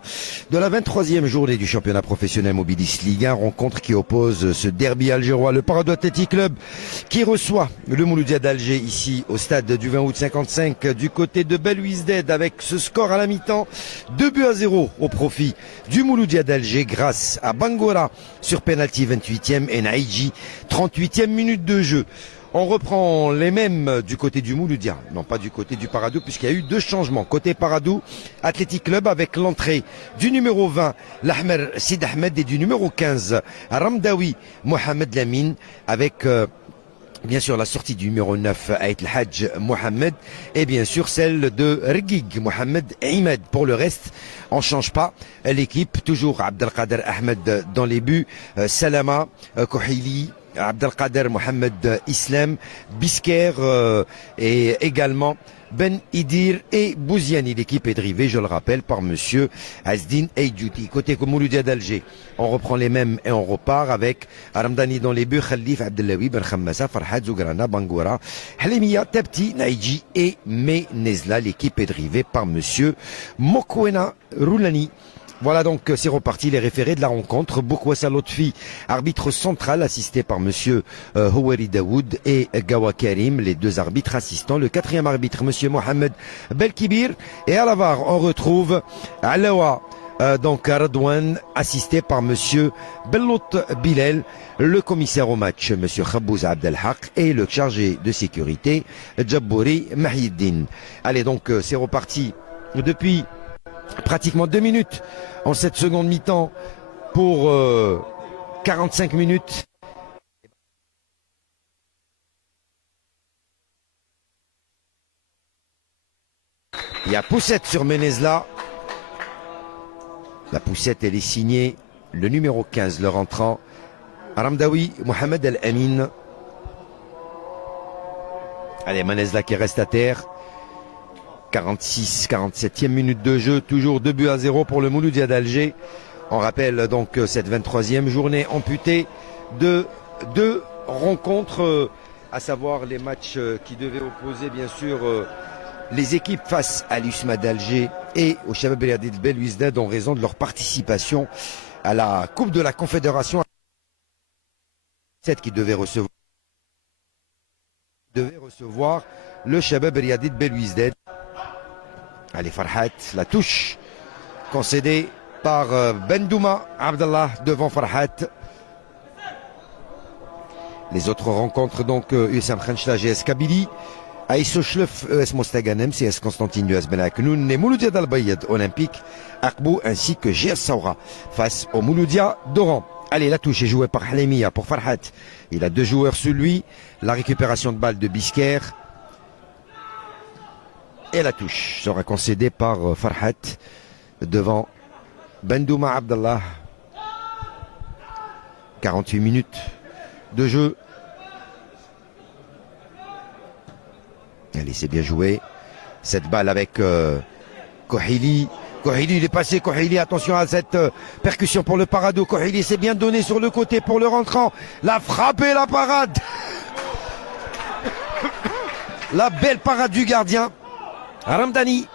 de la 23e journée du championnat professionnel Mobilis Ligue 1. Rencontre qui oppose ce derby algérois, le Paradou Athletic Club, qui reçoit le Mouloudia d'Alger ici au stade du 20 août 55 du côté de Belouizdad avec ce score à la mi-temps 2-0 au profit du Mouloudia d'Alger grâce à Bangora sur penalty 28e et Naïdji 38e minute de jeu. On reprend les mêmes du côté du Mouloudia, non pas du côté du Paradou, puisqu'il y a eu deux changements. Côté Paradou, Athletic Club avec l'entrée du numéro 20, l'Ahmer Sid Ahmed, et du numéro 15, Ramdawi Mohamed Lamine, avec bien sûr la sortie du numéro 9, Aït El-Hajj Mohamed, et bien sûr celle de Rgig Mohamed Imed. Pour le reste, on ne change pas l'équipe, toujours Abdelkader Ahmed dans les buts, Salama Kohili, Abdelkader Mohamed Islam, Bisker et également Ben Idir et Bouziani. L'équipe est drivée, je le rappelle, par monsieur Azdin Eidjouti. Côté Mouloudia d'Alger, on reprend les mêmes et on repart avec Ramdani dans les buts, Khalif Abdellaoui, Ben Khammassa, Farhad Zougrana, Bangoura, Halimia, Tabti, Naïdji et Menezla. L'équipe est drivée par monsieur Mokwena Roulani. Voilà donc c'est reparti, les référés de la rencontre. Boukwassa Lotfi, arbitre central, assisté par monsieur Houari Daoud et Gawa Karim, les deux arbitres assistants. Le quatrième arbitre, monsieur Mohamed Belkibir. Et à la VAR, on retrouve Alawa, donc Radouane, assisté par monsieur Bellout Bilel. Le commissaire au match, monsieur Khabouz Abdelhaq, et le chargé de sécurité, Djabbouri Mahiddin. Allez donc c'est reparti depuis pratiquement 2 minutes en cette seconde mi-temps pour 45 minutes. Il y a poussette sur Menezla. La poussette, elle est signée le numéro 15, le rentrant, Ramdawi Mohamed El-Amin. Allez, Menezla qui reste à terre. 47e minute de jeu, toujours 2-0 pour le Mouloudia d'Alger. On rappelle donc cette 23e journée amputée de 2 rencontres, à savoir les matchs qui devaient opposer bien sûr les équipes face à l'USMA d'Alger et au Shabab El Belouizdad en raison de leur participation à la Coupe de la Confédération, qui devait recevoir le Shabab El Belouizdad. Allez, Farhat, la touche concédée par Bendouma Abdallah devant Farhat. Les autres rencontres donc Ussam Khanchla GS Kabylie, Aïsso Chlef ES Mostaganem, CS Constantine US Ben Aknoun et Mouloudia d'Al-Bayed Olympique Akbou ainsi que GS Saoura face au Mouloudia d'Oran. Allez, la touche est jouée par Halemia pour Farhat. Il a 2 joueurs sur lui. La récupération de balle de Bisker. Et la touche sera concédée par Farhat devant Bendouma Abdallah. 48 minutes de jeu. Allez, c'est bien joué. Cette balle avec Kohili. Kohili, il est passé. Kohili, attention à cette percussion pour le Paradou. Kohili s'est bien donné sur le côté pour le rentrant. La frappe et la parade. La belle parade du gardien. Ramdani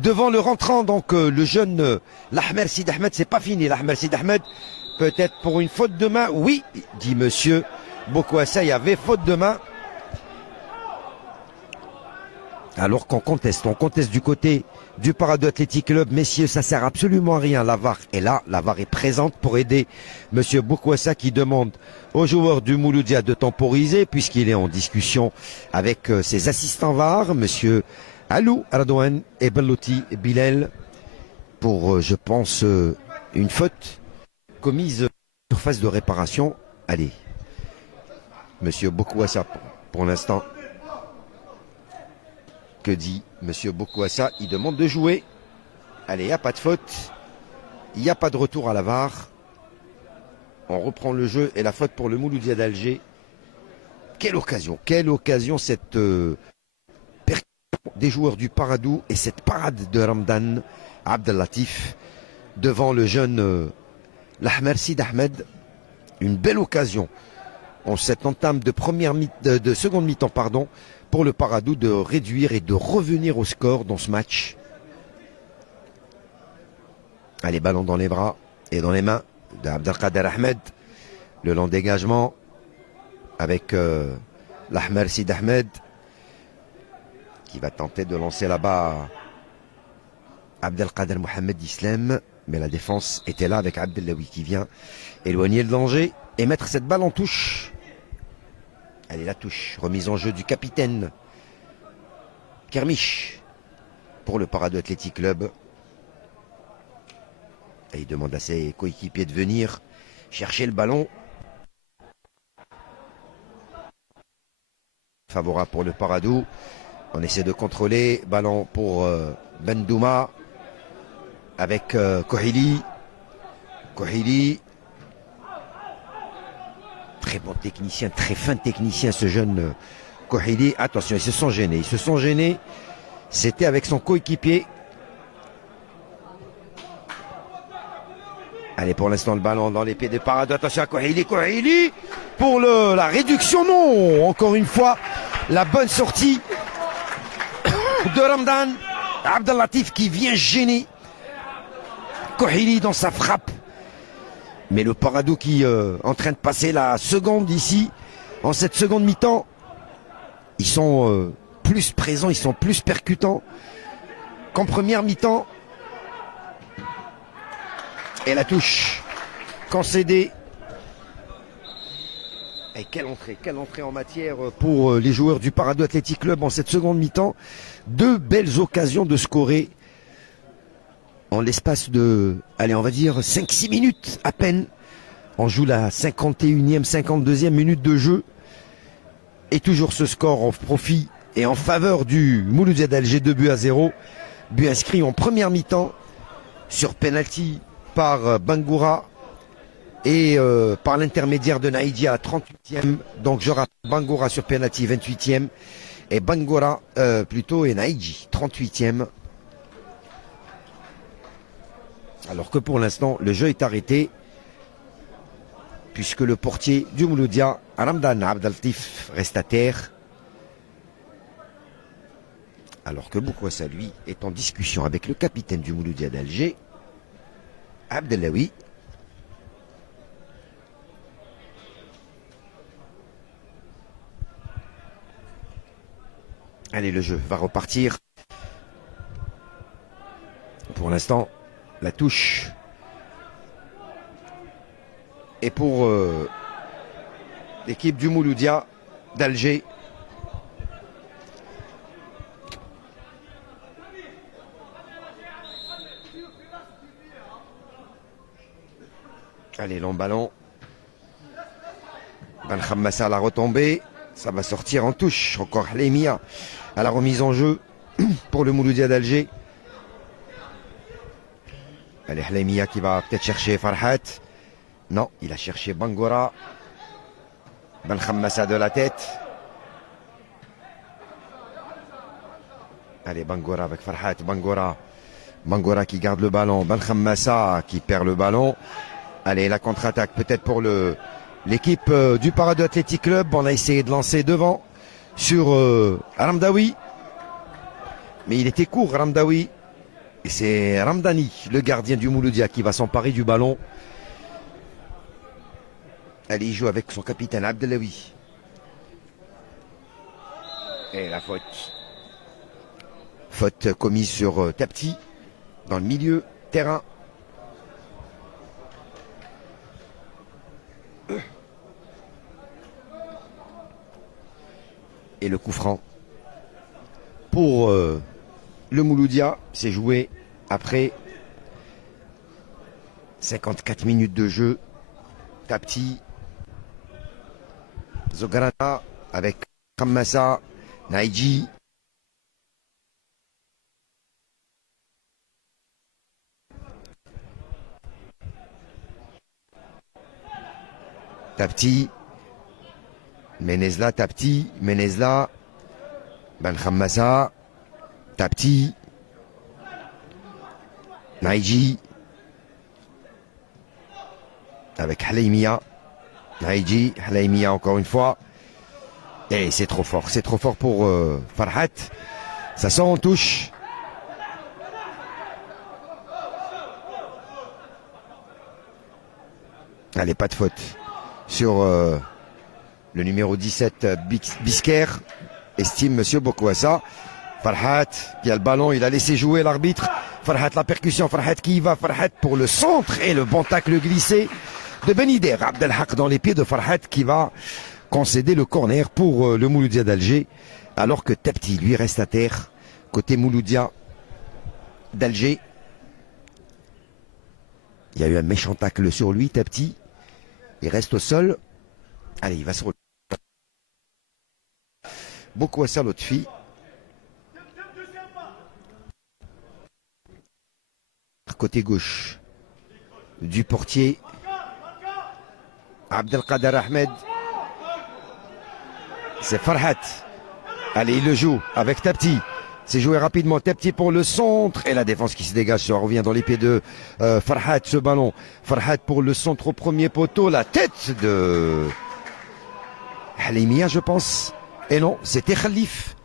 devant le rentrant, donc le jeune l'Ahmer Sid Ahmed. C'est pas fini, l'Ahmer Sid Ahmed, peut-être pour une faute de main. Oui, dit monsieur Boukwassa, il y avait faute de main. Alors qu'on conteste, on conteste du côté du Paradou Athletic Club. Messieurs, ça sert absolument à rien. La VAR est là, la VAR est présente pour aider monsieur Boukwassa qui demande aux joueurs du Mouloudia de temporiser puisqu'il est en discussion avec ses assistants VAR, monsieur Alou Radouane et Bellouti Bilel, pour, je pense, une faute commise sur phase de réparation. Allez, monsieur Boukwassa, pour l'instant. Que dit monsieur Boukwassa? Il demande de jouer. Allez, il n'y a pas de faute. Il n'y a pas de retour à la VAR. On reprend le jeu et la faute pour le Mouloudia d'Alger. Quelle occasion cette des joueurs du Paradou et cette parade de Ramdan Abdellatif devant le jeune l'Ahmer Sid Ahmed. Une belle occasion en cette entame de seconde mi-temps, pardon, pour le Paradou de réduire et de revenir au score dans ce match. Allez, ballon dans les bras et dans les mains d'Abdelkader Ahmed. Le long dégagement avec l'Ahmer Sid Ahmed qui va tenter de lancer là-bas Abdelkader Mohamed Islam. Mais la défense était là avec Abdellaoui qui vient éloigner le danger et mettre cette balle en touche. Allez, la touche, remise en jeu du capitaine Kermiche pour le Paradou Athletic Club. Et il demande à ses coéquipiers de venir chercher le ballon. Favorable pour le Paradou. On essaie de contrôler. Ballon pour Bendouma avec Kohili. Kohili. Très bon technicien, très fin technicien ce jeune Kohili. Attention, ils se sont gênés. Ils se sont gênés. C'était avec son coéquipier. Allez, pour l'instant, le ballon dans les pieds des Paradou. Attention à Kohili. Kohili pour la réduction. Non, encore une fois, la bonne sortie de Ramadan Abdellatif qui vient gêner Kohili dans sa frappe. Mais le Paradou qui est en train de passer la seconde ici, en cette seconde mi-temps, ils sont plus présents, ils sont plus percutants qu'en première mi-temps. Et la touche concédée. Et quelle entrée en matière pour les joueurs du Paradou Athletic Club en cette seconde mi-temps. Deux belles occasions de scorer en l'espace de, allez, on va dire 5-6 minutes à peine. On joue la 51e, 52e minute de jeu. Et toujours ce score en profit et en faveur du Mouloudia d'Alger, 2-0. But inscrit en première mi-temps sur penalty par Bangoura et par l'intermédiaire de Naïdi à 38e. Donc je rappelle Bangoura sur penalty 28e et Bangoura plutôt et Naïdi 38e. Alors que pour l'instant le jeu est arrêté puisque le portier du Mouloudia, Ramadan Abdellatif, reste à terre. Alors que Boukouassa, lui, est en discussion avec le capitaine du Mouloudia d'Alger, Abdellaoui. Allez, le jeu va repartir. Pour l'instant, la touche est pour l'équipe du Mouloudia d'Alger. Allez, long ballon. Ben Khammassa à la retombée. Ça va sortir en touche. Encore Hlemia à la remise en jeu pour le Mouloudia d'Alger. Allez, Hlemia qui va peut-être chercher Farhat. Non, il a cherché Bangoura. Ben Khammassa de la tête. Allez, Bangoura avec Farhat. Bangoura qui garde le ballon. Ben Khammassa qui perd le ballon. Allez, la contre-attaque peut-être pour l'équipe du Paradou Athletic Club. On a essayé de lancer devant sur Ramdaoui. Mais il était court, Ramdaoui. Et c'est Ramdani, le gardien du Mouloudia, qui va s'emparer du ballon. Allez, il joue avec son capitaine Abdellaoui. Et la faute. Faute commise sur Tapti, dans le milieu terrain. Et le coup franc pour le Mouloudia, c'est joué après 54 minutes de jeu. Tapti, Zogarana avec Khammassa, Naïdi. Tapti. Menezla, Tapti, Menezla, Ben Khammassa, Tapti, Naïdi, avec Hlemia, Naïdi, Hlemia encore une fois, Et c'est trop fort pour Farhat. Ça sort en touche. Allez, pas de faute sur le numéro 17, Bisker, estime Monsieur Bokwassa. Farhat qui a le ballon, il a laissé jouer l'arbitre. Farhat, la percussion, Farhat qui y va, Farhat pour le centre et le bon tacle glissé de Benider Abdelhak dans les pieds de Farhat qui va concéder le corner pour le Mouloudia d'Alger, alors que Tapti lui reste à terre côté Mouloudia d'Alger. Il y a eu un méchant tacle sur lui, Tapti. Il reste au sol. Allez, il va se relever. Bokwassa Lotfi. Côté gauche du portier Abdelkader Ahmed. C'est Farhat. Allez, il le joue avec Tapti. C'est joué rapidement. Tapti pour le centre. Et la défense qui se dégage. Ça revient dans les pieds de Farhat, ce ballon. Farhat pour le centre au premier poteau. La tête de Halimia, je pense. Et non, c'était Khalif.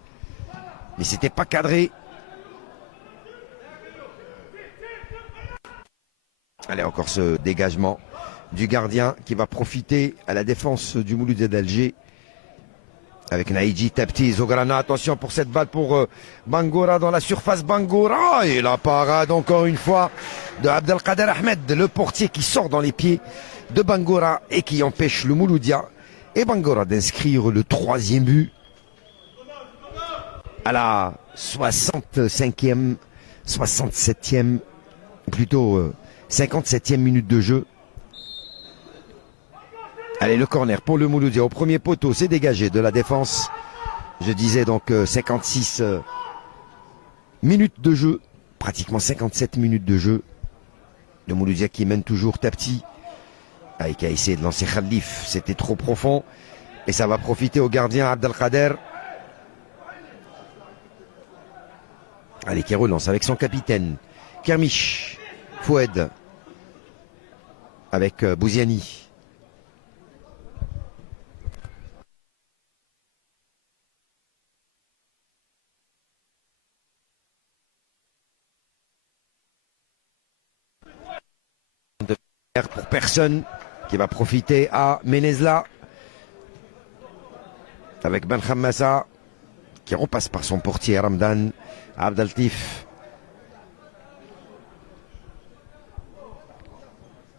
Mais c'était pas cadré. Allez, encore ce dégagement du gardien qui va profiter à la défense du Mouloudia d'Alger. Avec Naïdji, Tapti, Zograna, attention pour cette balle pour Bangora dans la surface. Bangora et la parade encore une fois de Abdelkader Ahmed, le portier qui sort dans les pieds de Bangora et qui empêche le Mouloudia et Bangora d'inscrire le 3e but à la 65e, 67e, plutôt 57e minute de jeu. Allez, le corner pour le Mouloudia au premier poteau, c'est dégagé de la défense. Je disais donc 56 minutes de jeu, pratiquement 57 minutes de jeu. Le Mouloudia qui mène toujours Tapti. Qui a essayé de lancer Khalif, c'était trop profond. Et ça va profiter au gardien Abdelkader. Allez, qui relance avec son capitaine. Kermiche, Foued, avec Bouziani. Pour personne qui va profiter à Menezla avec Ben Khammassa qui repasse par son portier Ramdan Abdeltif.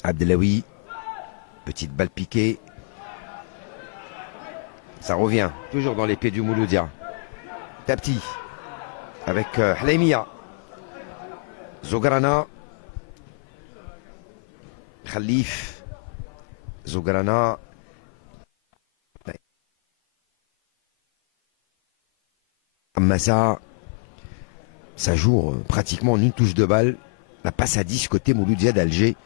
Abdelawi, petite balle piquée, ça revient toujours dans les pieds du Mouloudia. Tapti avec Halimia, Zograna, Khalif, Zograna, Massa, ça joue pratiquement en une touche de balle. La passe à 10 côté Mouloudia d'Alger.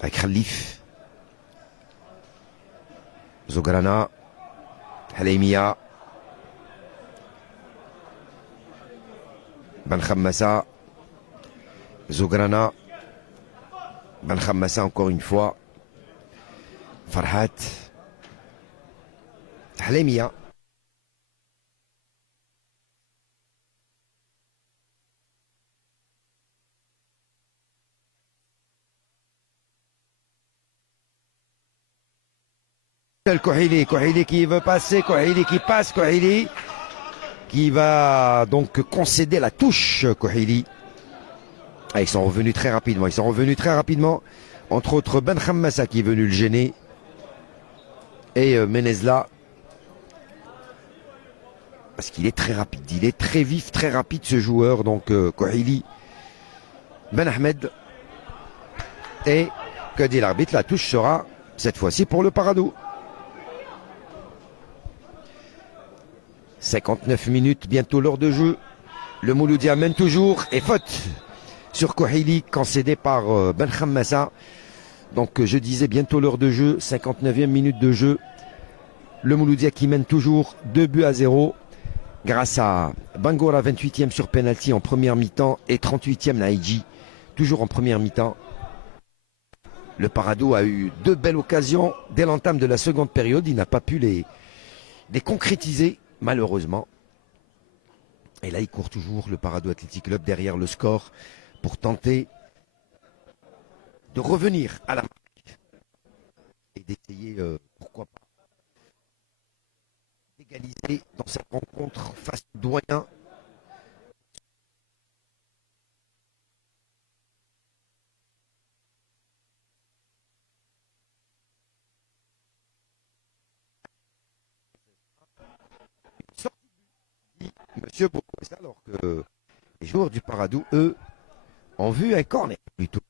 Avec Khalif, Zograna, Halimia, Ben Khammassa, Zograna, Ben Khammassa encore une fois, Farhat, Halimia. Kouhili qui veut passer, Kouhili qui passe, Kouhili qui va donc concéder la touche, Kouhili. Ah, ils sont revenus très rapidement, entre autres Ben Khammassa qui est venu le gêner et Menezla, parce qu'il est très rapide, il est très vif, très rapide ce joueur, donc Kouhili, Ben Ahmed, et que dit l'arbitre, la touche sera cette fois-ci pour le Paradou. 59 minutes, bientôt l'heure de jeu. Le Mouloudia mène toujours et faute sur Kouhili, concédé par Ben Khammassa. Donc je disais bientôt l'heure de jeu, 59e minute de jeu. Le Mouloudia qui mène toujours 2-0 grâce à Bangora, 28e sur penalty en première mi-temps et 38e Naïdji, toujours en première mi-temps. Le Parado a eu 2 belles occasions dès l'entame de la seconde période. Il n'a pas pu les concrétiser, malheureusement. Et là, il court toujours, le Parado Athletic Club, derrière le score pour tenter de revenir à la marque et d'essayer, pourquoi pas, d'égaliser dans cette rencontre face au doyen. Monsieur Bocco, alors que les joueurs du Paradou, eux, ont vu un corner plutôt.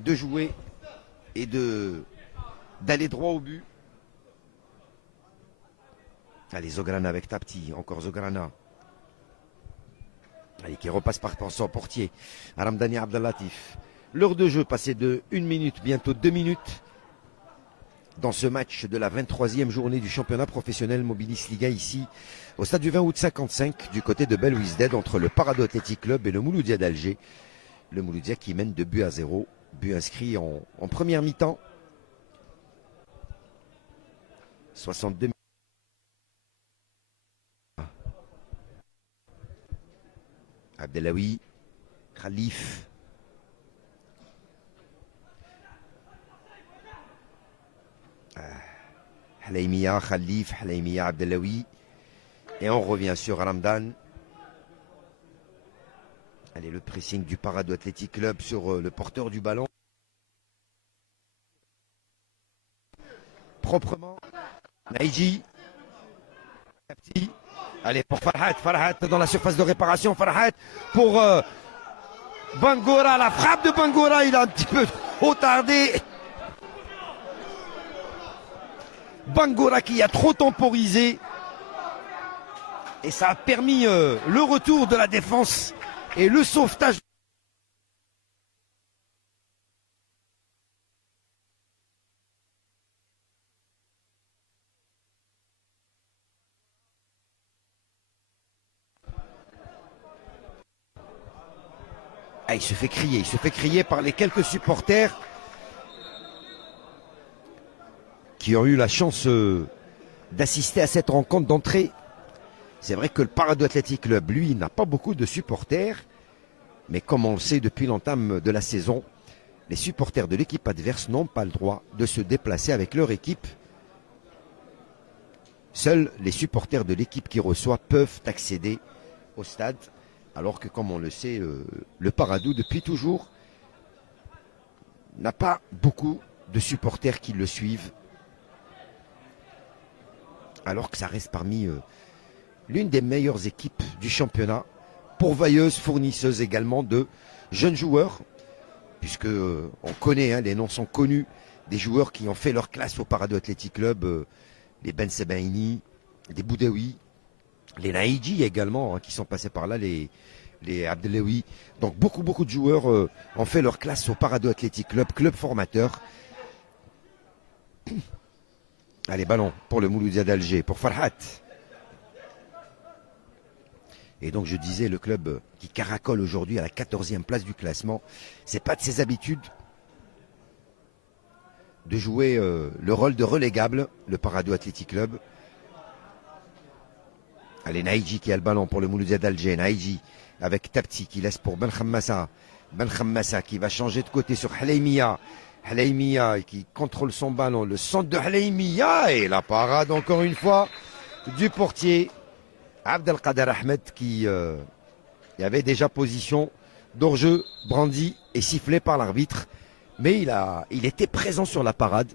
De jouer et d'aller droit au but. Allez, Zograna avec Tapti, encore Zograna. Allez, qui repasse par son portier. Ramdani Abdellatif. L'heure de jeu passée de 1 minute, bientôt 2 minutes. Dans ce match de la 23e journée du championnat professionnel Mobilis Liga ici, au stade du 20 août 55, du côté de Belouizdad, entre le Parado Athletic Club et le Mouloudia d'Alger. Le Mouloudia qui mène 2-0. But inscrit en première mi-temps. 62 minutes. Abdellaoui, Khalif. Halaimia, Khalif, Halaimia, Abdellaoui. Et on revient sur Ramdan. Allez, le pressing du Parado Athletic Club sur le porteur du ballon. Proprement. Naïji. Allez, pour Farhat. Farhat dans la surface de réparation. Farhat pour Bangura. La frappe de Bangura, il a un petit peu trop tardé. Bangura qui a trop temporisé. Et ça a permis le retour de la défense et le sauvetage. Ah, il se fait crier par les quelques supporters qui ont eu la chance d'assister à cette rencontre d'entrée. C'est vrai que le Parado Athletic Club, lui, n'a pas beaucoup de supporters. Mais comme on le sait depuis l'entame de la saison, les supporters de l'équipe adverse n'ont pas le droit de se déplacer avec leur équipe. Seuls les supporters de l'équipe qui reçoit peuvent accéder au stade. Alors que, comme on le sait, le Paradou, depuis toujours, n'a pas beaucoup de supporters qui le suivent. Alors que ça reste parmi l'une des meilleures équipes du championnat, pourvoyeuse, fournisseuse également de jeunes joueurs, puisque on connaît, les noms sont connus, des joueurs qui ont fait leur classe au Parado Athletic Club, les Ben Sebaini, des Boudaoui, les Naïdji également, qui sont passés par là, les Abdellaoui. Donc beaucoup de joueurs ont fait leur classe au Parado Athletic Club, club formateur. Allez, ballon pour le Mouloudia d'Alger, pour Farhat. Et donc je disais, le club qui caracole aujourd'hui à la 14e place du classement, c'est pas de ses habitudes de jouer le rôle de relégable, le Parado Athletic Club. Allez, Naïdji qui a le ballon pour le Mouloudia d'Alger. Naïdji avec Tapti qui laisse pour Ben Khammassa. Ben Khammassa qui va changer de côté sur Halaimia. Halaimia qui contrôle son ballon. Le centre de Halaimia et la parade encore une fois du portier Abdelkader Ahmed qui y avait déjà position d'hors-jeu brandi et sifflé par l'arbitre. Mais il était présent sur la parade.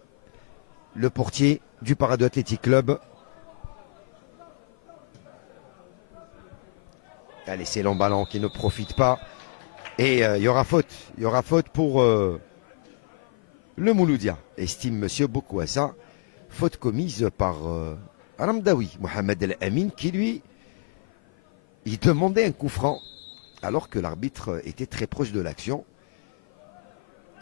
Le portier du Parado Athletic Club. Allez, c'est l'emballant qui ne profite pas. Et il y aura faute. Il y aura faute pour le Mouloudia. Estime Monsieur Boukouassa. Faute commise par Ramdawi, Mohamed El Amin, qui lui, il demandait un coup franc alors que l'arbitre était très proche de l'action.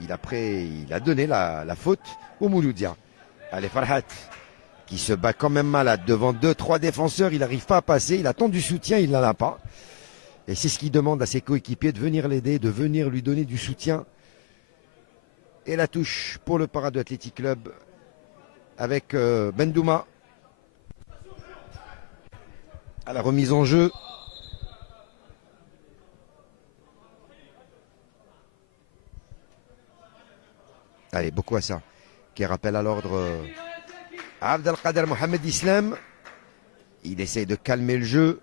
Il a donné la faute au Mouloudia. Allez, Farhat, qui se bat quand même malade devant 2-3 défenseurs. Il n'arrive pas à passer. Il attend du soutien, il n'en a pas. Et c'est ce qu'il demande à ses coéquipiers, de venir l'aider, de venir lui donner du soutien. Et la touche pour le Parado Athletic Club avec Bendouma à la remise en jeu. Allez, Boukouassa qui rappelle à l'ordre Abdelkader Mohamed Islam. Il essaye de calmer le jeu.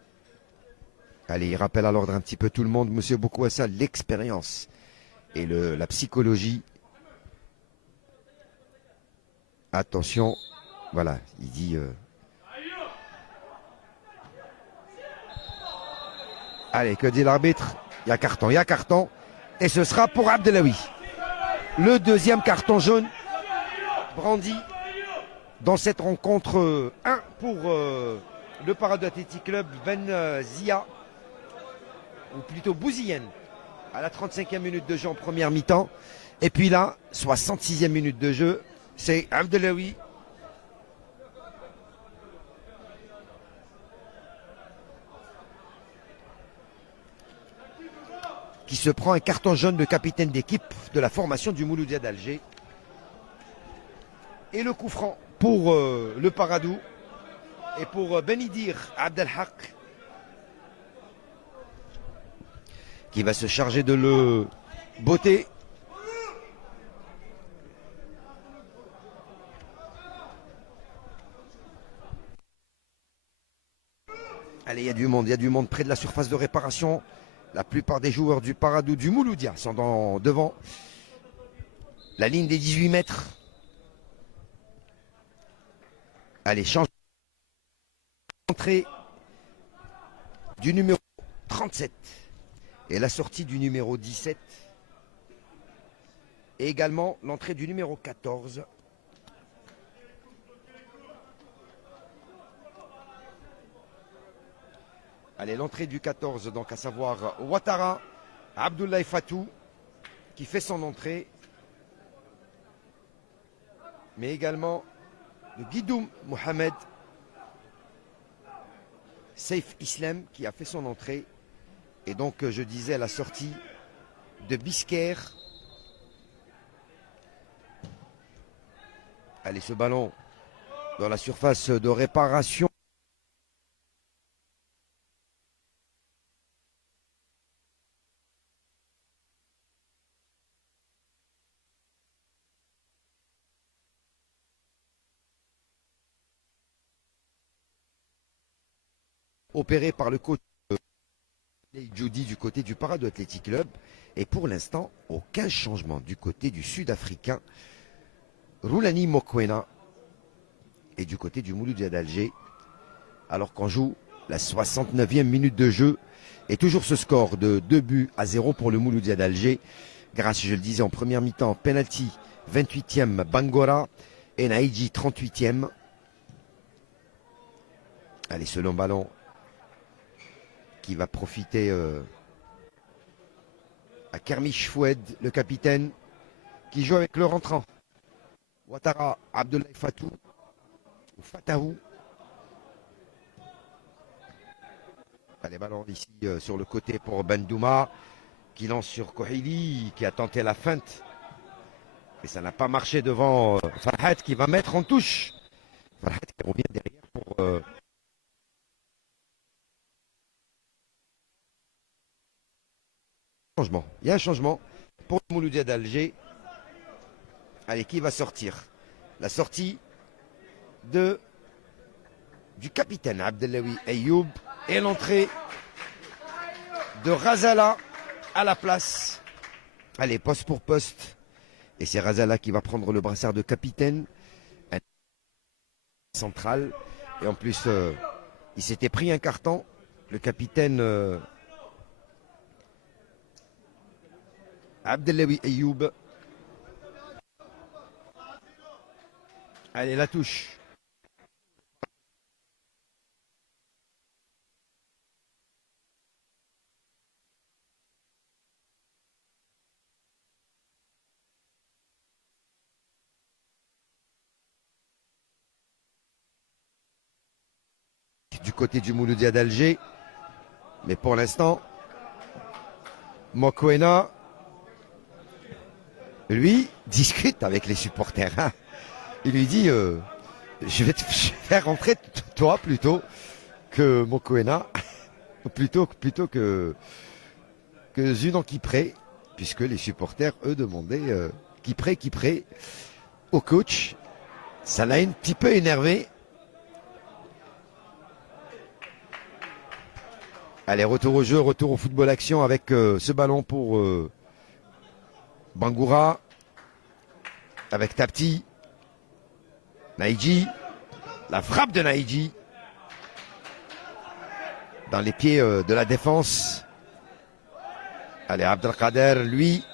Allez, il rappelle à l'ordre un petit peu tout le monde. Monsieur Boukouassa, l'expérience et la psychologie. Attention, voilà, il dit... Allez, que dit l'arbitre? Il y a carton. Et ce sera pour Abdelawi. Le deuxième carton jaune brandi dans cette rencontre 1 pour le Parado Athletic Club. Ben Zia, ou plutôt Bouzienne, à la 35e minute de jeu en première mi-temps. Et puis là, 66e minute de jeu, c'est Abdelawi qui se prend un carton jaune de capitaine d'équipe de la formation du Mouloudia d'Alger. Et le coup franc pour le Paradou et pour Benidir Abdelhak qui va se charger de le botter. Allez, il y a du monde près de la surface de réparation. La plupart des joueurs du Paradou du Mouloudia sont devant la ligne des 18 mètres. Allez, change l'entrée du numéro 37 et la sortie du numéro 17. Et également l'entrée du numéro 14. Allez, l'entrée du 14, donc à savoir Ouattara, Abdoulaye Fatou, qui fait son entrée. Mais également le Guidoum Mohamed, Saif Islam, qui a fait son entrée. Et donc, je disais, la sortie de Bisker. Allez, ce ballon dans la surface de réparation. Opéré par le coach Judy du côté du Parado Athletic Club. Et pour l'instant, aucun changement du côté du Sud-Africain Roulani Mokwena et du côté du Mouloudia d'Alger. Alors qu'on joue la 69e minute de jeu. Et toujours ce score de 2-0 pour le Mouloudia d'Alger. Grâce, je le disais, en première mi-temps, penalty 28e Bangora et Naïdji 38e. Allez, ce long ballon qui va profiter à Kermiche Foued, le capitaine, qui joue avec le rentrant. Ouattara, Abdoulaye Fatou, ou Fataou. Allez, ballon ici sur le côté pour Bendouma, qui lance sur Kohili, qui a tenté la feinte. Mais ça n'a pas marché devant Farhat, qui va mettre en touche. Farhat qui revient derrière pour... changement. Il y a un changement pour le Mouloudia d'Alger. Allez, qui va sortir? La sortie de du capitaine Abdellaoui Ayoub et l'entrée de Razala à la place. Allez, poste pour poste. Et c'est Razala qui va prendre le brassard de capitaine. Central. Et en plus, il s'était pris un carton. Le capitaine Abdellaoui Ayoub. Allez, la touche. Du côté du Mouloudia d'Alger. Mais pour l'instant, Mokoena, lui, discute avec les supporters. Hein. Il lui dit, je vais te faire rentrer toi plutôt que Mokoena, plutôt que Zunan Kipré, puisque les supporters, eux, demandaient Kipré au coach. Ça l'a un petit peu énervé. Allez, retour au jeu, retour au football action avec ce ballon pour Bangoura. Avec Tapti. Naïdji. La frappe de Naïdji. Dans les pieds de la défense. Allez, Abdelkader, lui,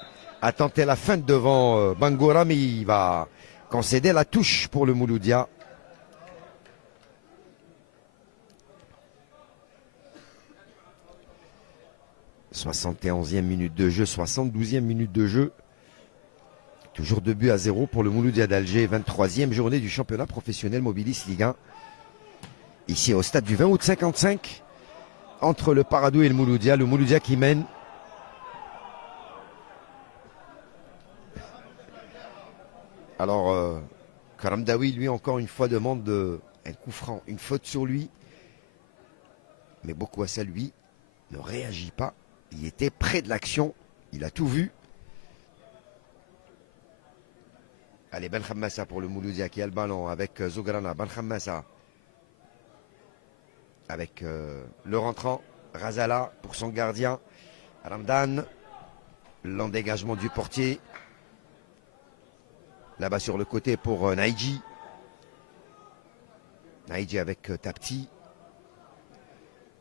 a tenté la feinte devant Bangoura, mais il va concéder la touche pour le Mouloudia. « 71e minute de jeu, 72e minute de jeu. Toujours 2-0 pour le Mouloudia d'Alger, 23e journée du championnat professionnel Mobilis Ligue 1. Ici au stade du 20 août 55, entre le Paradou et le Mouloudia qui mène. Alors, Karamdaoui, lui, encore une fois, demande un coup franc, une faute sur lui. Mais Bokwassa, lui, ne réagit pas. Il était près de l'action. Il a tout vu. Allez, Ben Khammassa pour le Mouloudia qui a le ballon avec Zograna. Ben Khammassa. Avec le rentrant. Razala pour son gardien. Ramdan. L'endégagement du portier. Là-bas sur le côté pour Naïdji. Naïdji avec Tapti.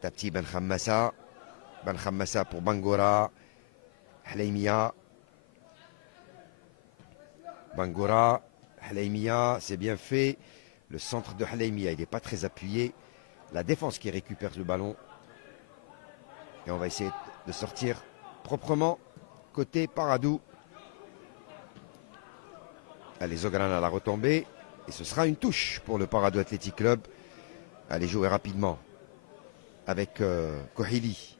Tapti Ben Khammassa. Ben Khammassa pour Bangoura. Halaimia. Bangoura. Halaimia, c'est bien fait. Le centre de Halaimia, il n'est pas très appuyé. La défense qui récupère le ballon. Et on va essayer de sortir proprement côté Paradou. Allez, Zogran à la retombée. Et ce sera une touche pour le Paradou Athletic Club. Allez, jouer rapidement avec Kohili.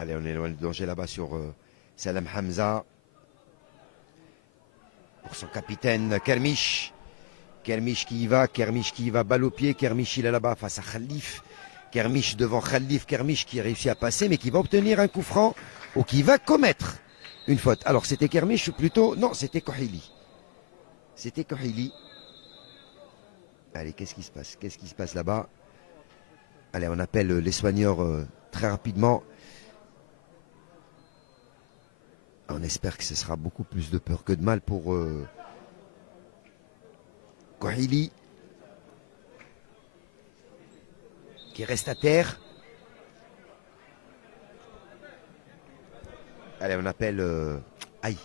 Allez, on est loin du danger là-bas sur Salam Hamza. Pour son capitaine Kermiche. Kermiche qui y va, balle au pied. Kermiche, il est là-bas face à Khalif. Kermiche devant Khalif. Kermiche qui a réussi à passer, mais qui va obtenir un coup franc ou qui va commettre une faute. Alors, c'était Kermiche ou plutôt... Non, c'était Kohili. C'était Kohili. Allez, qu'est-ce qui se passe? Qu'est-ce qui se passe là-bas? Allez, on appelle les soigneurs très rapidement. On espère que ce sera beaucoup plus de peur que de mal pour Kohili. Qui reste à terre. Allez, on appelle... Aïe.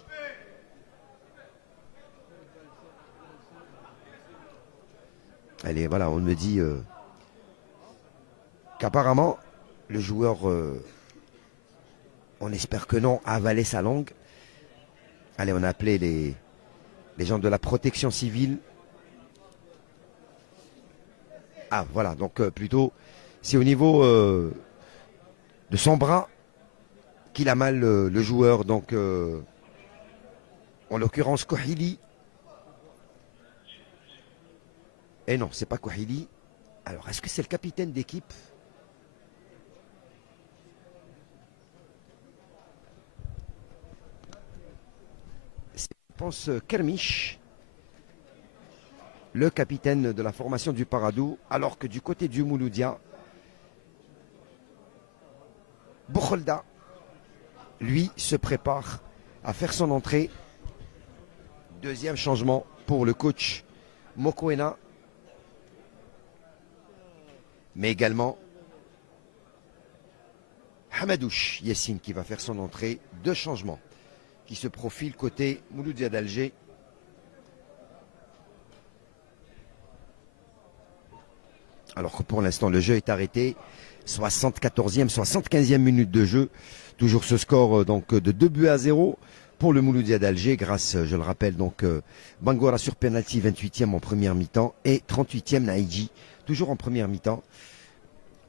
Allez, voilà, on me dit qu'apparemment, le joueur, on espère que non, a avalé sa langue. Allez, on a appelé les gens de la protection civile. Ah, voilà, donc plutôt, c'est au niveau de son bras qu'il a mal le joueur. Donc, en l'occurrence, Kohili. Et non, c'est pas Kohili. Alors, est-ce que c'est le capitaine d'équipe? Je pense Kermiche. le capitaine de la formation du Paradou, alors que du côté du Mouloudia, Boukholda, lui, se prépare à faire son entrée. Deuxième changement pour le coach Mokoena, mais également Hamadouche Yassine qui va faire son entrée. Deux changements qui se profilent côté Mouloudia d'Alger. Alors que pour l'instant le jeu est arrêté. 74e, 75e minute de jeu. Toujours ce score donc de 2-0 pour le Mouloudia d'Alger grâce, je le rappelle, donc Bangora sur penalty 28e en première mi-temps et 38e Naïdji toujours en première mi-temps.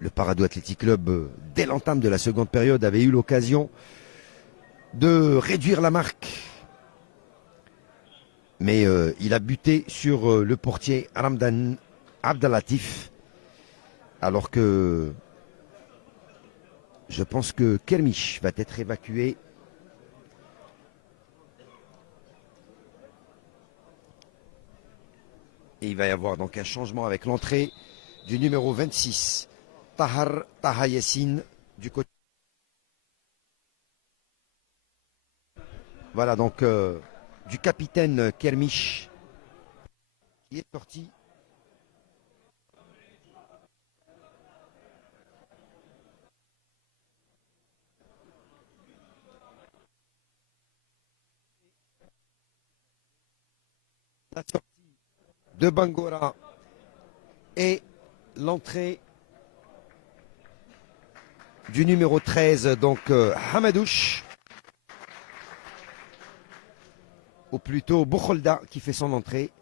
Le Paradou Athletic Club, dès l'entame de la seconde période, avait eu l'occasion de réduire la marque. Mais il a buté sur le portier Ramdan Abdelatif. Alors que je pense que Kermiche va être évacué. Et il va y avoir donc un changement avec l'entrée du numéro 26, Tahar Taha Yassine, du côté. Voilà donc du capitaine Kermiche qui est sorti. La sortie de Bangora et l'entrée du numéro 13, donc Hamadouche, ou plutôt Boukholda qui fait son entrée.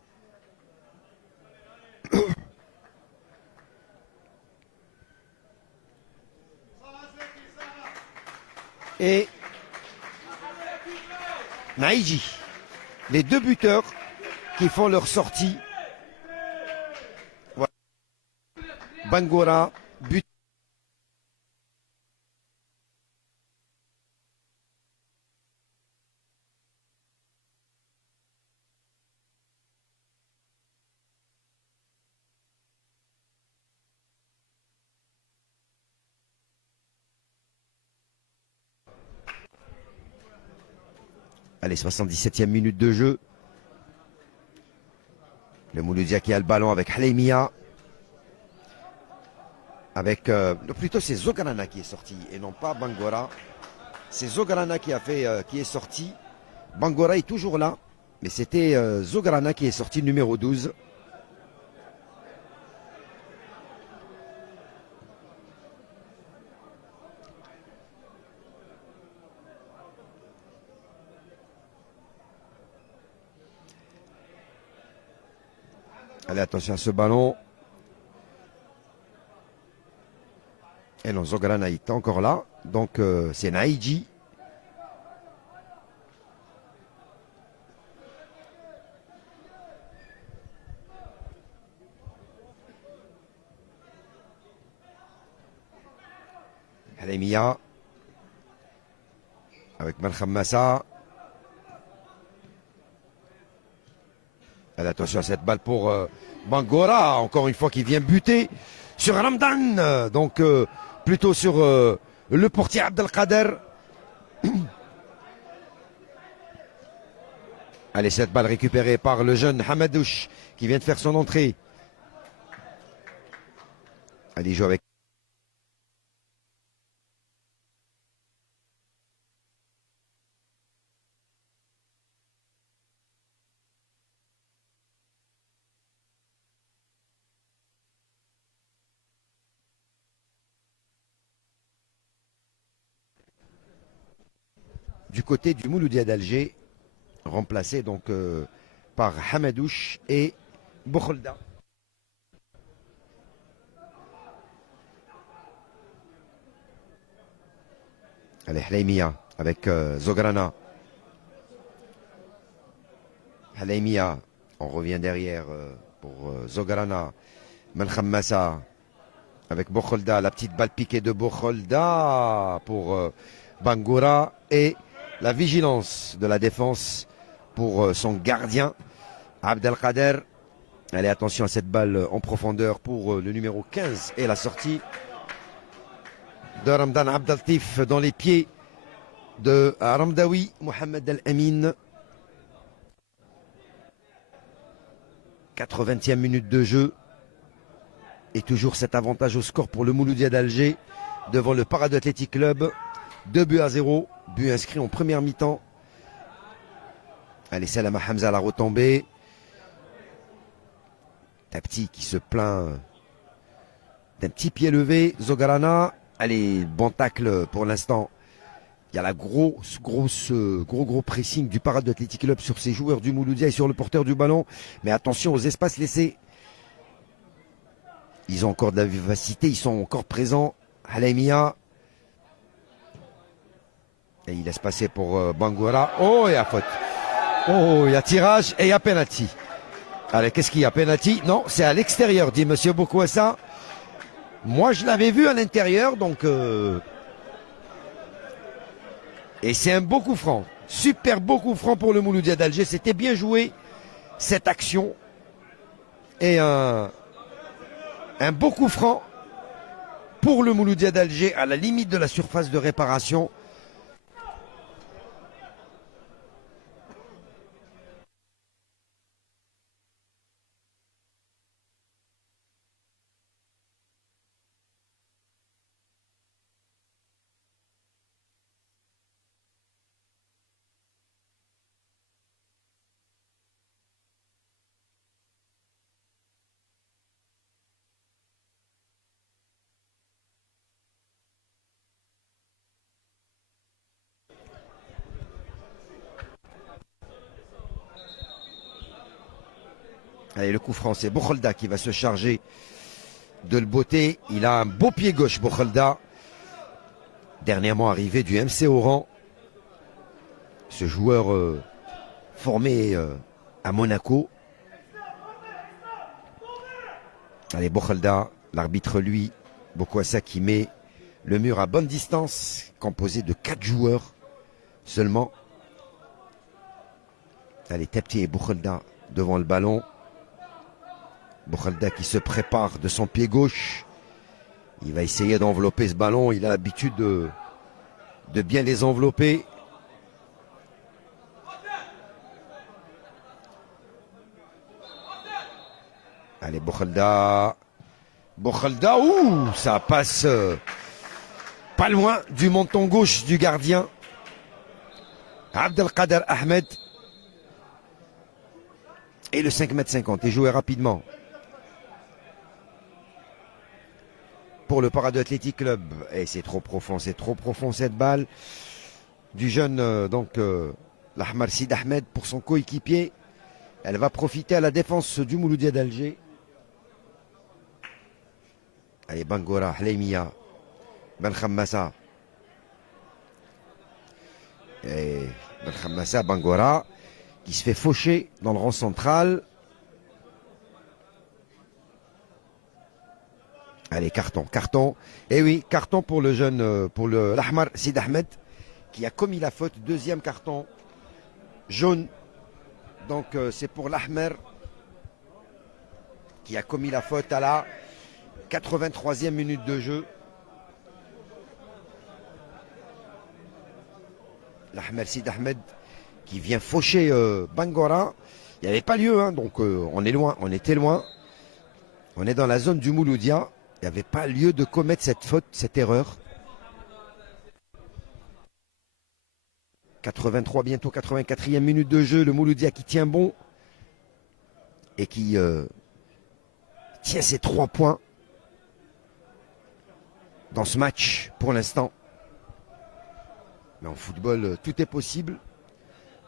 Et Naïdji, les deux buteurs qui font leur sortie. Voilà. Bangora, but. Allez, 77e minute de jeu. Le Mouloudia qui a le ballon avec Haleimia. Avec, plutôt c'est Zogarana qui est sorti et non pas Bangora. C'est Zogarana qui est sorti. Bangora est toujours là, mais c'était Zogarana qui est sorti, numéro 12. Allez, attention à ce ballon. Et non, Zogarana est encore là. Donc c'est Naïdji. Halemia. Avec Malham Massa. Allez, attention à cette balle pour Bangora. Encore une fois qui vient buter sur Ramdan. Donc plutôt sur le portier Abdelkader. Allez, cette balle récupérée par le jeune Hamadouche qui vient de faire son entrée. Allez, il joue avec. Du côté du Mouloudia d'Alger, remplacé donc par Hamadouche et Boukholda. Allez, Haleimia avec Zogarana. Haleimia, on revient derrière pour Zogarana. Malham Massa avec Boukholda, la petite balle piquée de Boukholda pour Bangora et la vigilance de la défense pour son gardien Abdelkader. Allez, attention à cette balle en profondeur pour le numéro 15 et la sortie de Ramadan Abdelatif dans les pieds de Ramdaoui Mohamed El-Amin. 80e minute de jeu. Et toujours cet avantage au score pour le Mouloudia d'Alger devant le Parade Athletic Club. 2-0. But inscrit en première mi-temps. Allez, Salama Hamza à la retombée. Tapti qui se plaint d'un petit pied levé. Zogarana. Allez, bon tacle pour l'instant. Il y a la gros pressing du Parade Athletic Club sur ces joueurs du Mouloudia et sur le porteur du ballon. Mais attention aux espaces laissés. Ils ont encore de la vivacité, ils sont encore présents. Halaimia. Et il laisse passer pour Bangoura. Oh, il y a faute. Oh, il y a tirage et il y a penalty. Allez, qu'est-ce qu'il y a? Penalty? Non, c'est à l'extérieur, dit Monsieur Bokouassa. Moi, je l'avais vu à l'intérieur, donc... Et c'est un beau coup franc. Super beau coup franc pour le Mouloudia d'Alger. C'était bien joué, cette action. Et un beau coup franc pour le Mouloudia d'Alger à la limite de la surface de réparation. Allez, le coup franc, c'est Bokholda qui va se charger de le botter. Il a un beau pied gauche, Bokholda. Dernièrement arrivé du MC Oran. Ce joueur formé à Monaco. Allez, Bokholda, l'arbitre lui, Bokouassa qui met le mur à bonne distance, composé de 4 joueurs seulement. Allez, Tapti et Bokholda devant le ballon. Bokholda qui se prépare de son pied gauche. Il va essayer d'envelopper ce ballon. Il a l'habitude de bien les envelopper. Allez, Bokholda. Bokholda, ouh, ça passe pas loin du menton gauche du gardien. Abdelkader Ahmed. Et le 5,50 m est joué rapidement. Pour le Parade Athletic Club. Et c'est trop profond cette balle du jeune l'Ahmar Sid Ahmed pour son coéquipier. Elle va profiter à la défense du Mouloudia d'Alger. Allez, Bangoura, Hleimia, Ben Khammassa. Et Ben Khammassa, Bangoura, qui se fait faucher dans le rang central. Allez, carton. Et oui, carton pour le jeune, pour l'Ahmar Sid Ahmed, qui a commis la faute. Deuxième carton jaune. Donc c'est pour l'Ahmer qui a commis la faute à la 83e minute de jeu. L'Ahmer Sid Ahmed qui vient faucher Bangoura. Il n'y avait pas lieu, hein, donc on est loin, on était loin. On est dans la zone du Mouloudia. Il n'y avait pas lieu de commettre cette faute, cette erreur. 83, bientôt 84e minute de jeu. Le Mouloudia qui tient bon et qui tient ses 3 points dans ce match pour l'instant. Mais en football, tout est possible.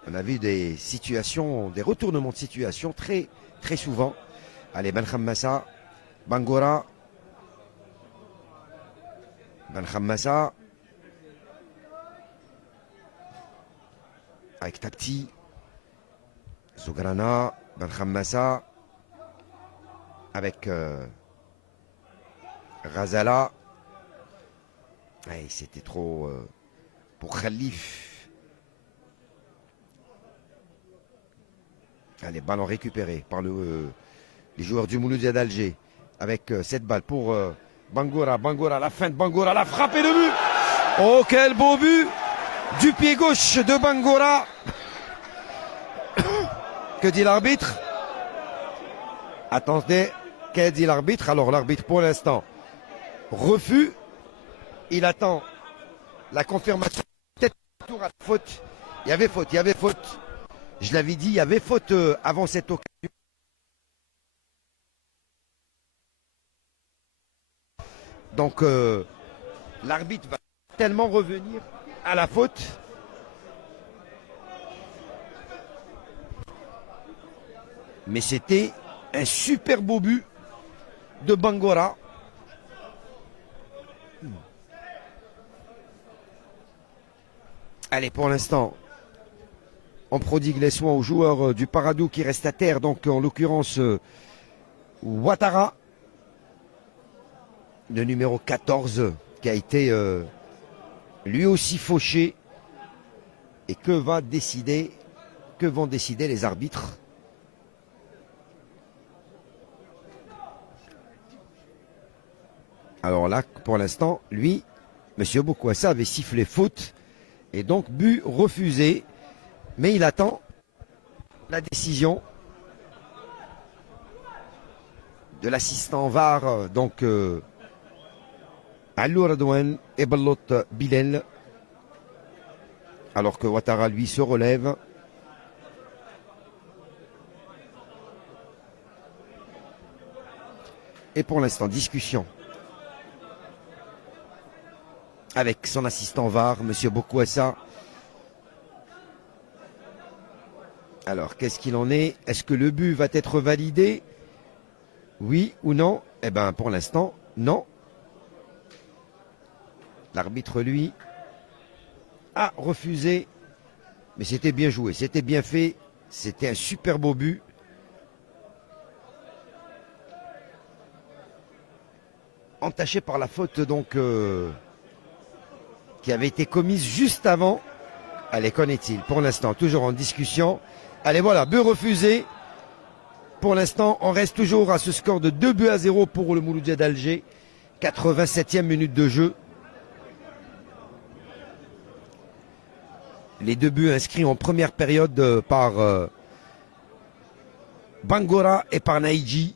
On a vu des situations, des retournements de situation très souvent. Allez, Ben Khammassa, Bangoura. Ben Khammassa. Avec Tapti. Zogarana. Ben Khammassa. Avec Ghazala. C'était trop pour Khalif. Allez, ballon récupéré par le Les joueurs du Mouloudia d'Alger avec cette balle pour Bangoura. Bangoura, la fin de Bangoura, la frappe et le but. Oh, quel beau but du pied gauche de Bangoura. Que dit l'arbitre? Attendez, qu'a dit l'arbitre? Alors l'arbitre pour l'instant refus. Il attend la confirmation. Peut-être tour à la faute. Il y avait faute, il y avait faute. Je l'avais dit, il y avait faute avant cette occasion. Donc l'arbitre va tellement revenir à la faute. Mais c'était un super beau but de Bangoura. Allez, pour l'instant, on prodigue les soins aux joueurs du Paradou qui restent à terre. Donc en l'occurrence, Ouattara, le numéro 14, qui a été lui aussi fauché. Et que vont décider les arbitres? Alors là, pour l'instant, lui, M. Bokwassa avait sifflé faute. Et donc, but refusé. Mais il attend la décision de l'assistant VAR. Donc, Allou Radouane et Ballot Bilel. Alors que Ouattara, lui, se relève. Et pour l'instant, discussion avec son assistant VAR, M. Bokwassa. Alors, qu'est-ce qu'il en est? Est-ce que le but va être validé? Oui ou non? Eh bien, pour l'instant, non. L'arbitre, lui, a refusé. Mais c'était bien joué, c'était bien fait. C'était un super beau but. Entaché par la faute, donc, qui avait été commise juste avant. Allez, qu'en est-il? Pour l'instant, toujours en discussion. Allez, voilà, but refusé. Pour l'instant, on reste toujours à ce score de 2-0 pour le Mouloudia d'Alger. 87e minute de jeu. Les 2 buts inscrits en première période par Bangoura et par Naïdji.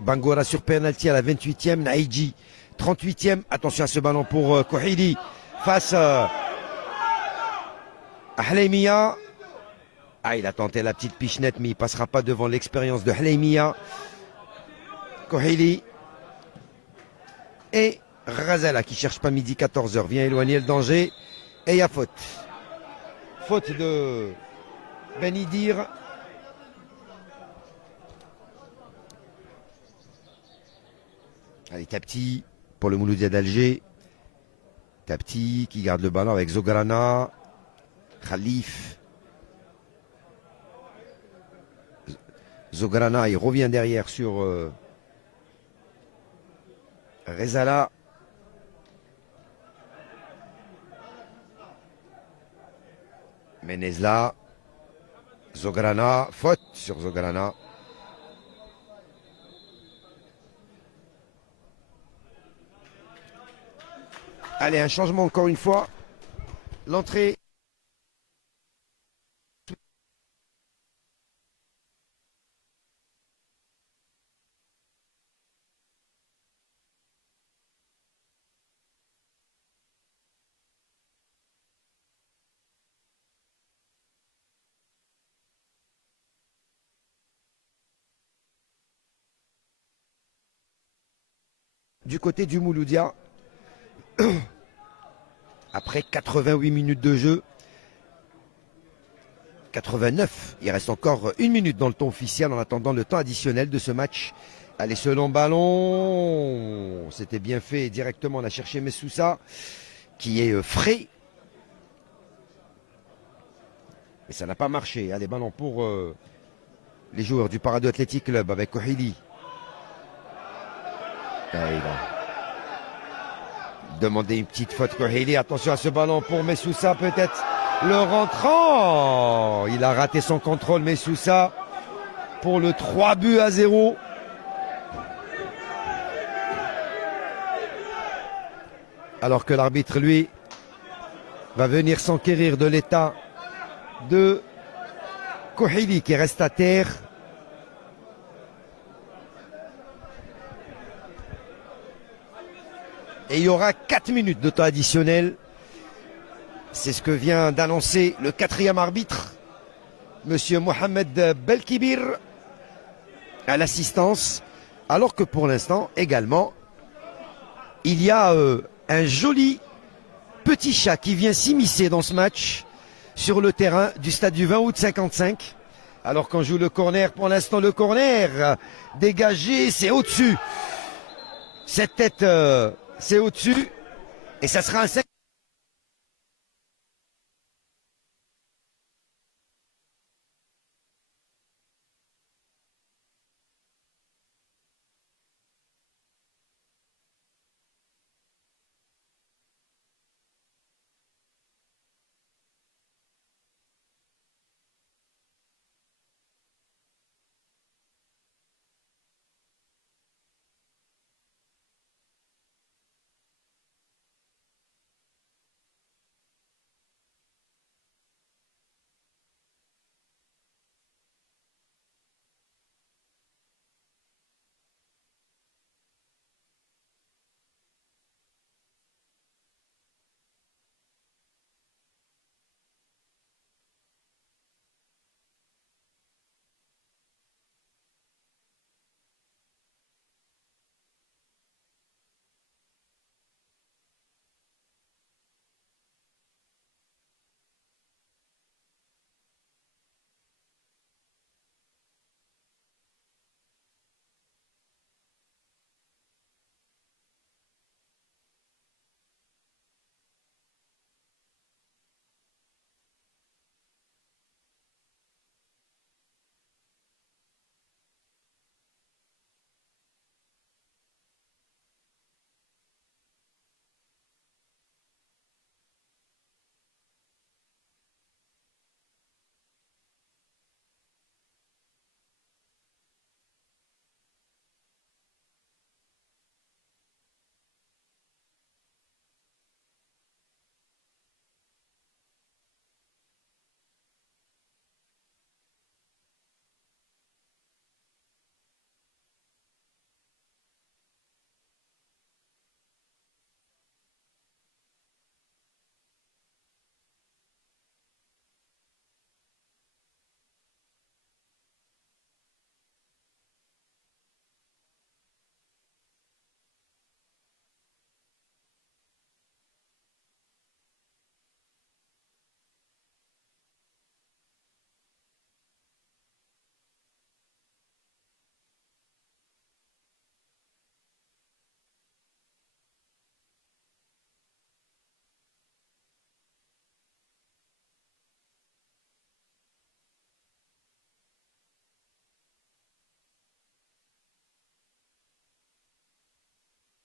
Bangoura sur penalty à la 28e. Naïdji, 38e. Attention à ce ballon pour Kouhili. Face à Hleimia. Ah, il a tenté la petite pichenette, mais il ne passera pas devant l'expérience de Hleimia. Kouhili. Et Razala qui cherche pas midi 14h. Vient éloigner le danger. Et il y a faute. Faute de Benidir. Allez, Tapti pour le Mouloudia d'Alger. Tapti qui garde le ballon avec Zograna. Khalif. Zograna, il revient derrière sur Rezala. Menezla. Zograna. Faute sur Zograna. Allez, un changement encore une fois. L'entrée. Du côté du Mouloudia. Après 88 minutes de jeu. 89. Il reste encore 1 minute dans le temps officiel en attendant le temps additionnel de ce match. Allez, ce long ballon. C'était bien fait directement. On a cherché Messoussa qui est frais. Mais ça n'a pas marché. Allez, ballon pour les joueurs du Paradou Athletic Club avec Kouhili. Demander une petite faute Kouhili. Attention à ce ballon pour Messoussa peut-être. Le rentrant. Il a raté son contrôle Messoussa pour le 3-0. Alors que l'arbitre, lui, va venir s'enquérir de l'état de Kouhili qui reste à terre. Et il y aura 4 minutes de temps additionnel. C'est ce que vient d'annoncer le quatrième arbitre, Monsieur Mohamed Belkibir, à l'assistance. Alors que pour l'instant, également, il y a un joli petit chat qui vient s'immiscer dans ce match sur le terrain du stade du 20 août 55. Alors qu'on joue le corner, pour l'instant le corner dégagé, c'est au-dessus. Cette tête, c'est au-dessus. Et ça sera un 5.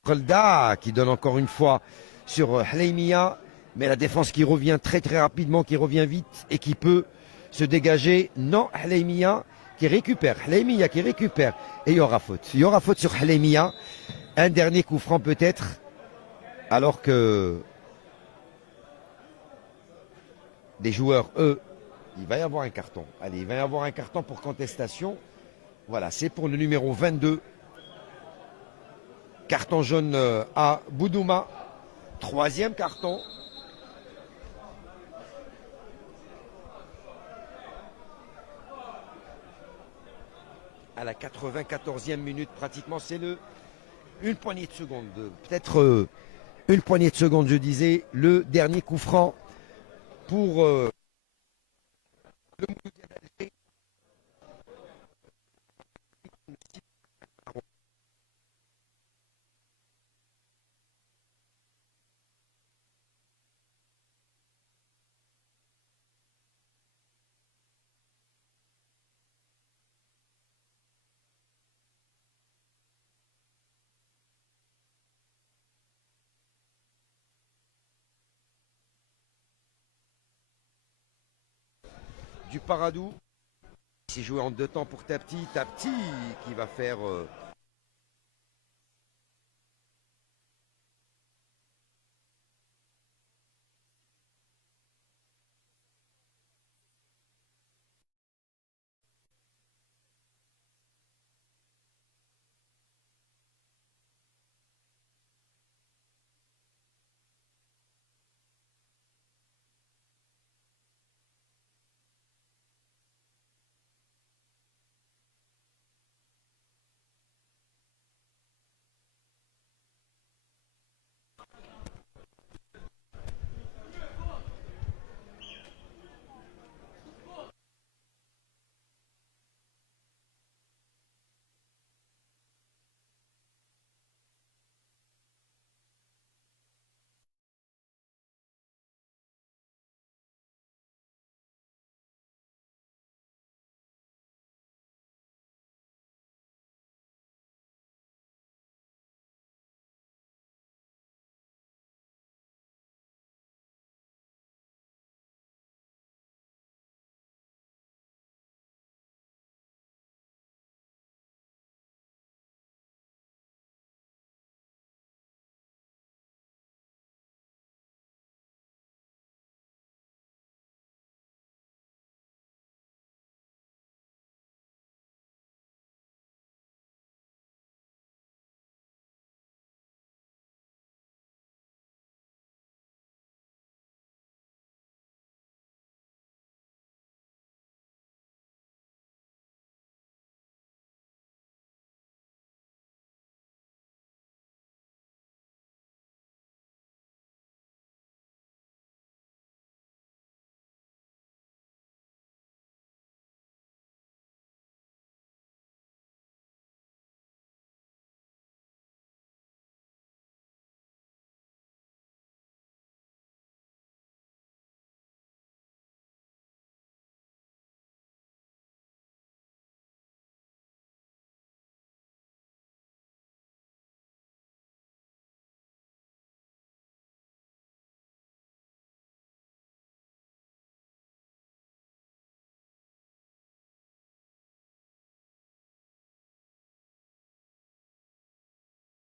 Relda qui donne encore une fois sur Hleimia, mais la défense qui revient très très rapidement, qui revient vite et qui peut se dégager. Non, Hleimia qui récupère, Hleimia qui récupère, et il y aura faute. Il y aura faute sur Hleimia. Un dernier coup franc peut-être, alors que les joueurs, eux, il va y avoir un carton. Allez, il va y avoir un carton pour contestation. Voilà, c'est pour le numéro 22. Carton jaune à Boudouma. Troisième carton. À la 94e minute, pratiquement, c'est une poignée de secondes. Peut-être une poignée de secondes, je disais. Le dernier coup franc pour le Mouloudia d'Alger. Du Paradou. C'est joué en deux temps pour Tapti. Tapti qui va faire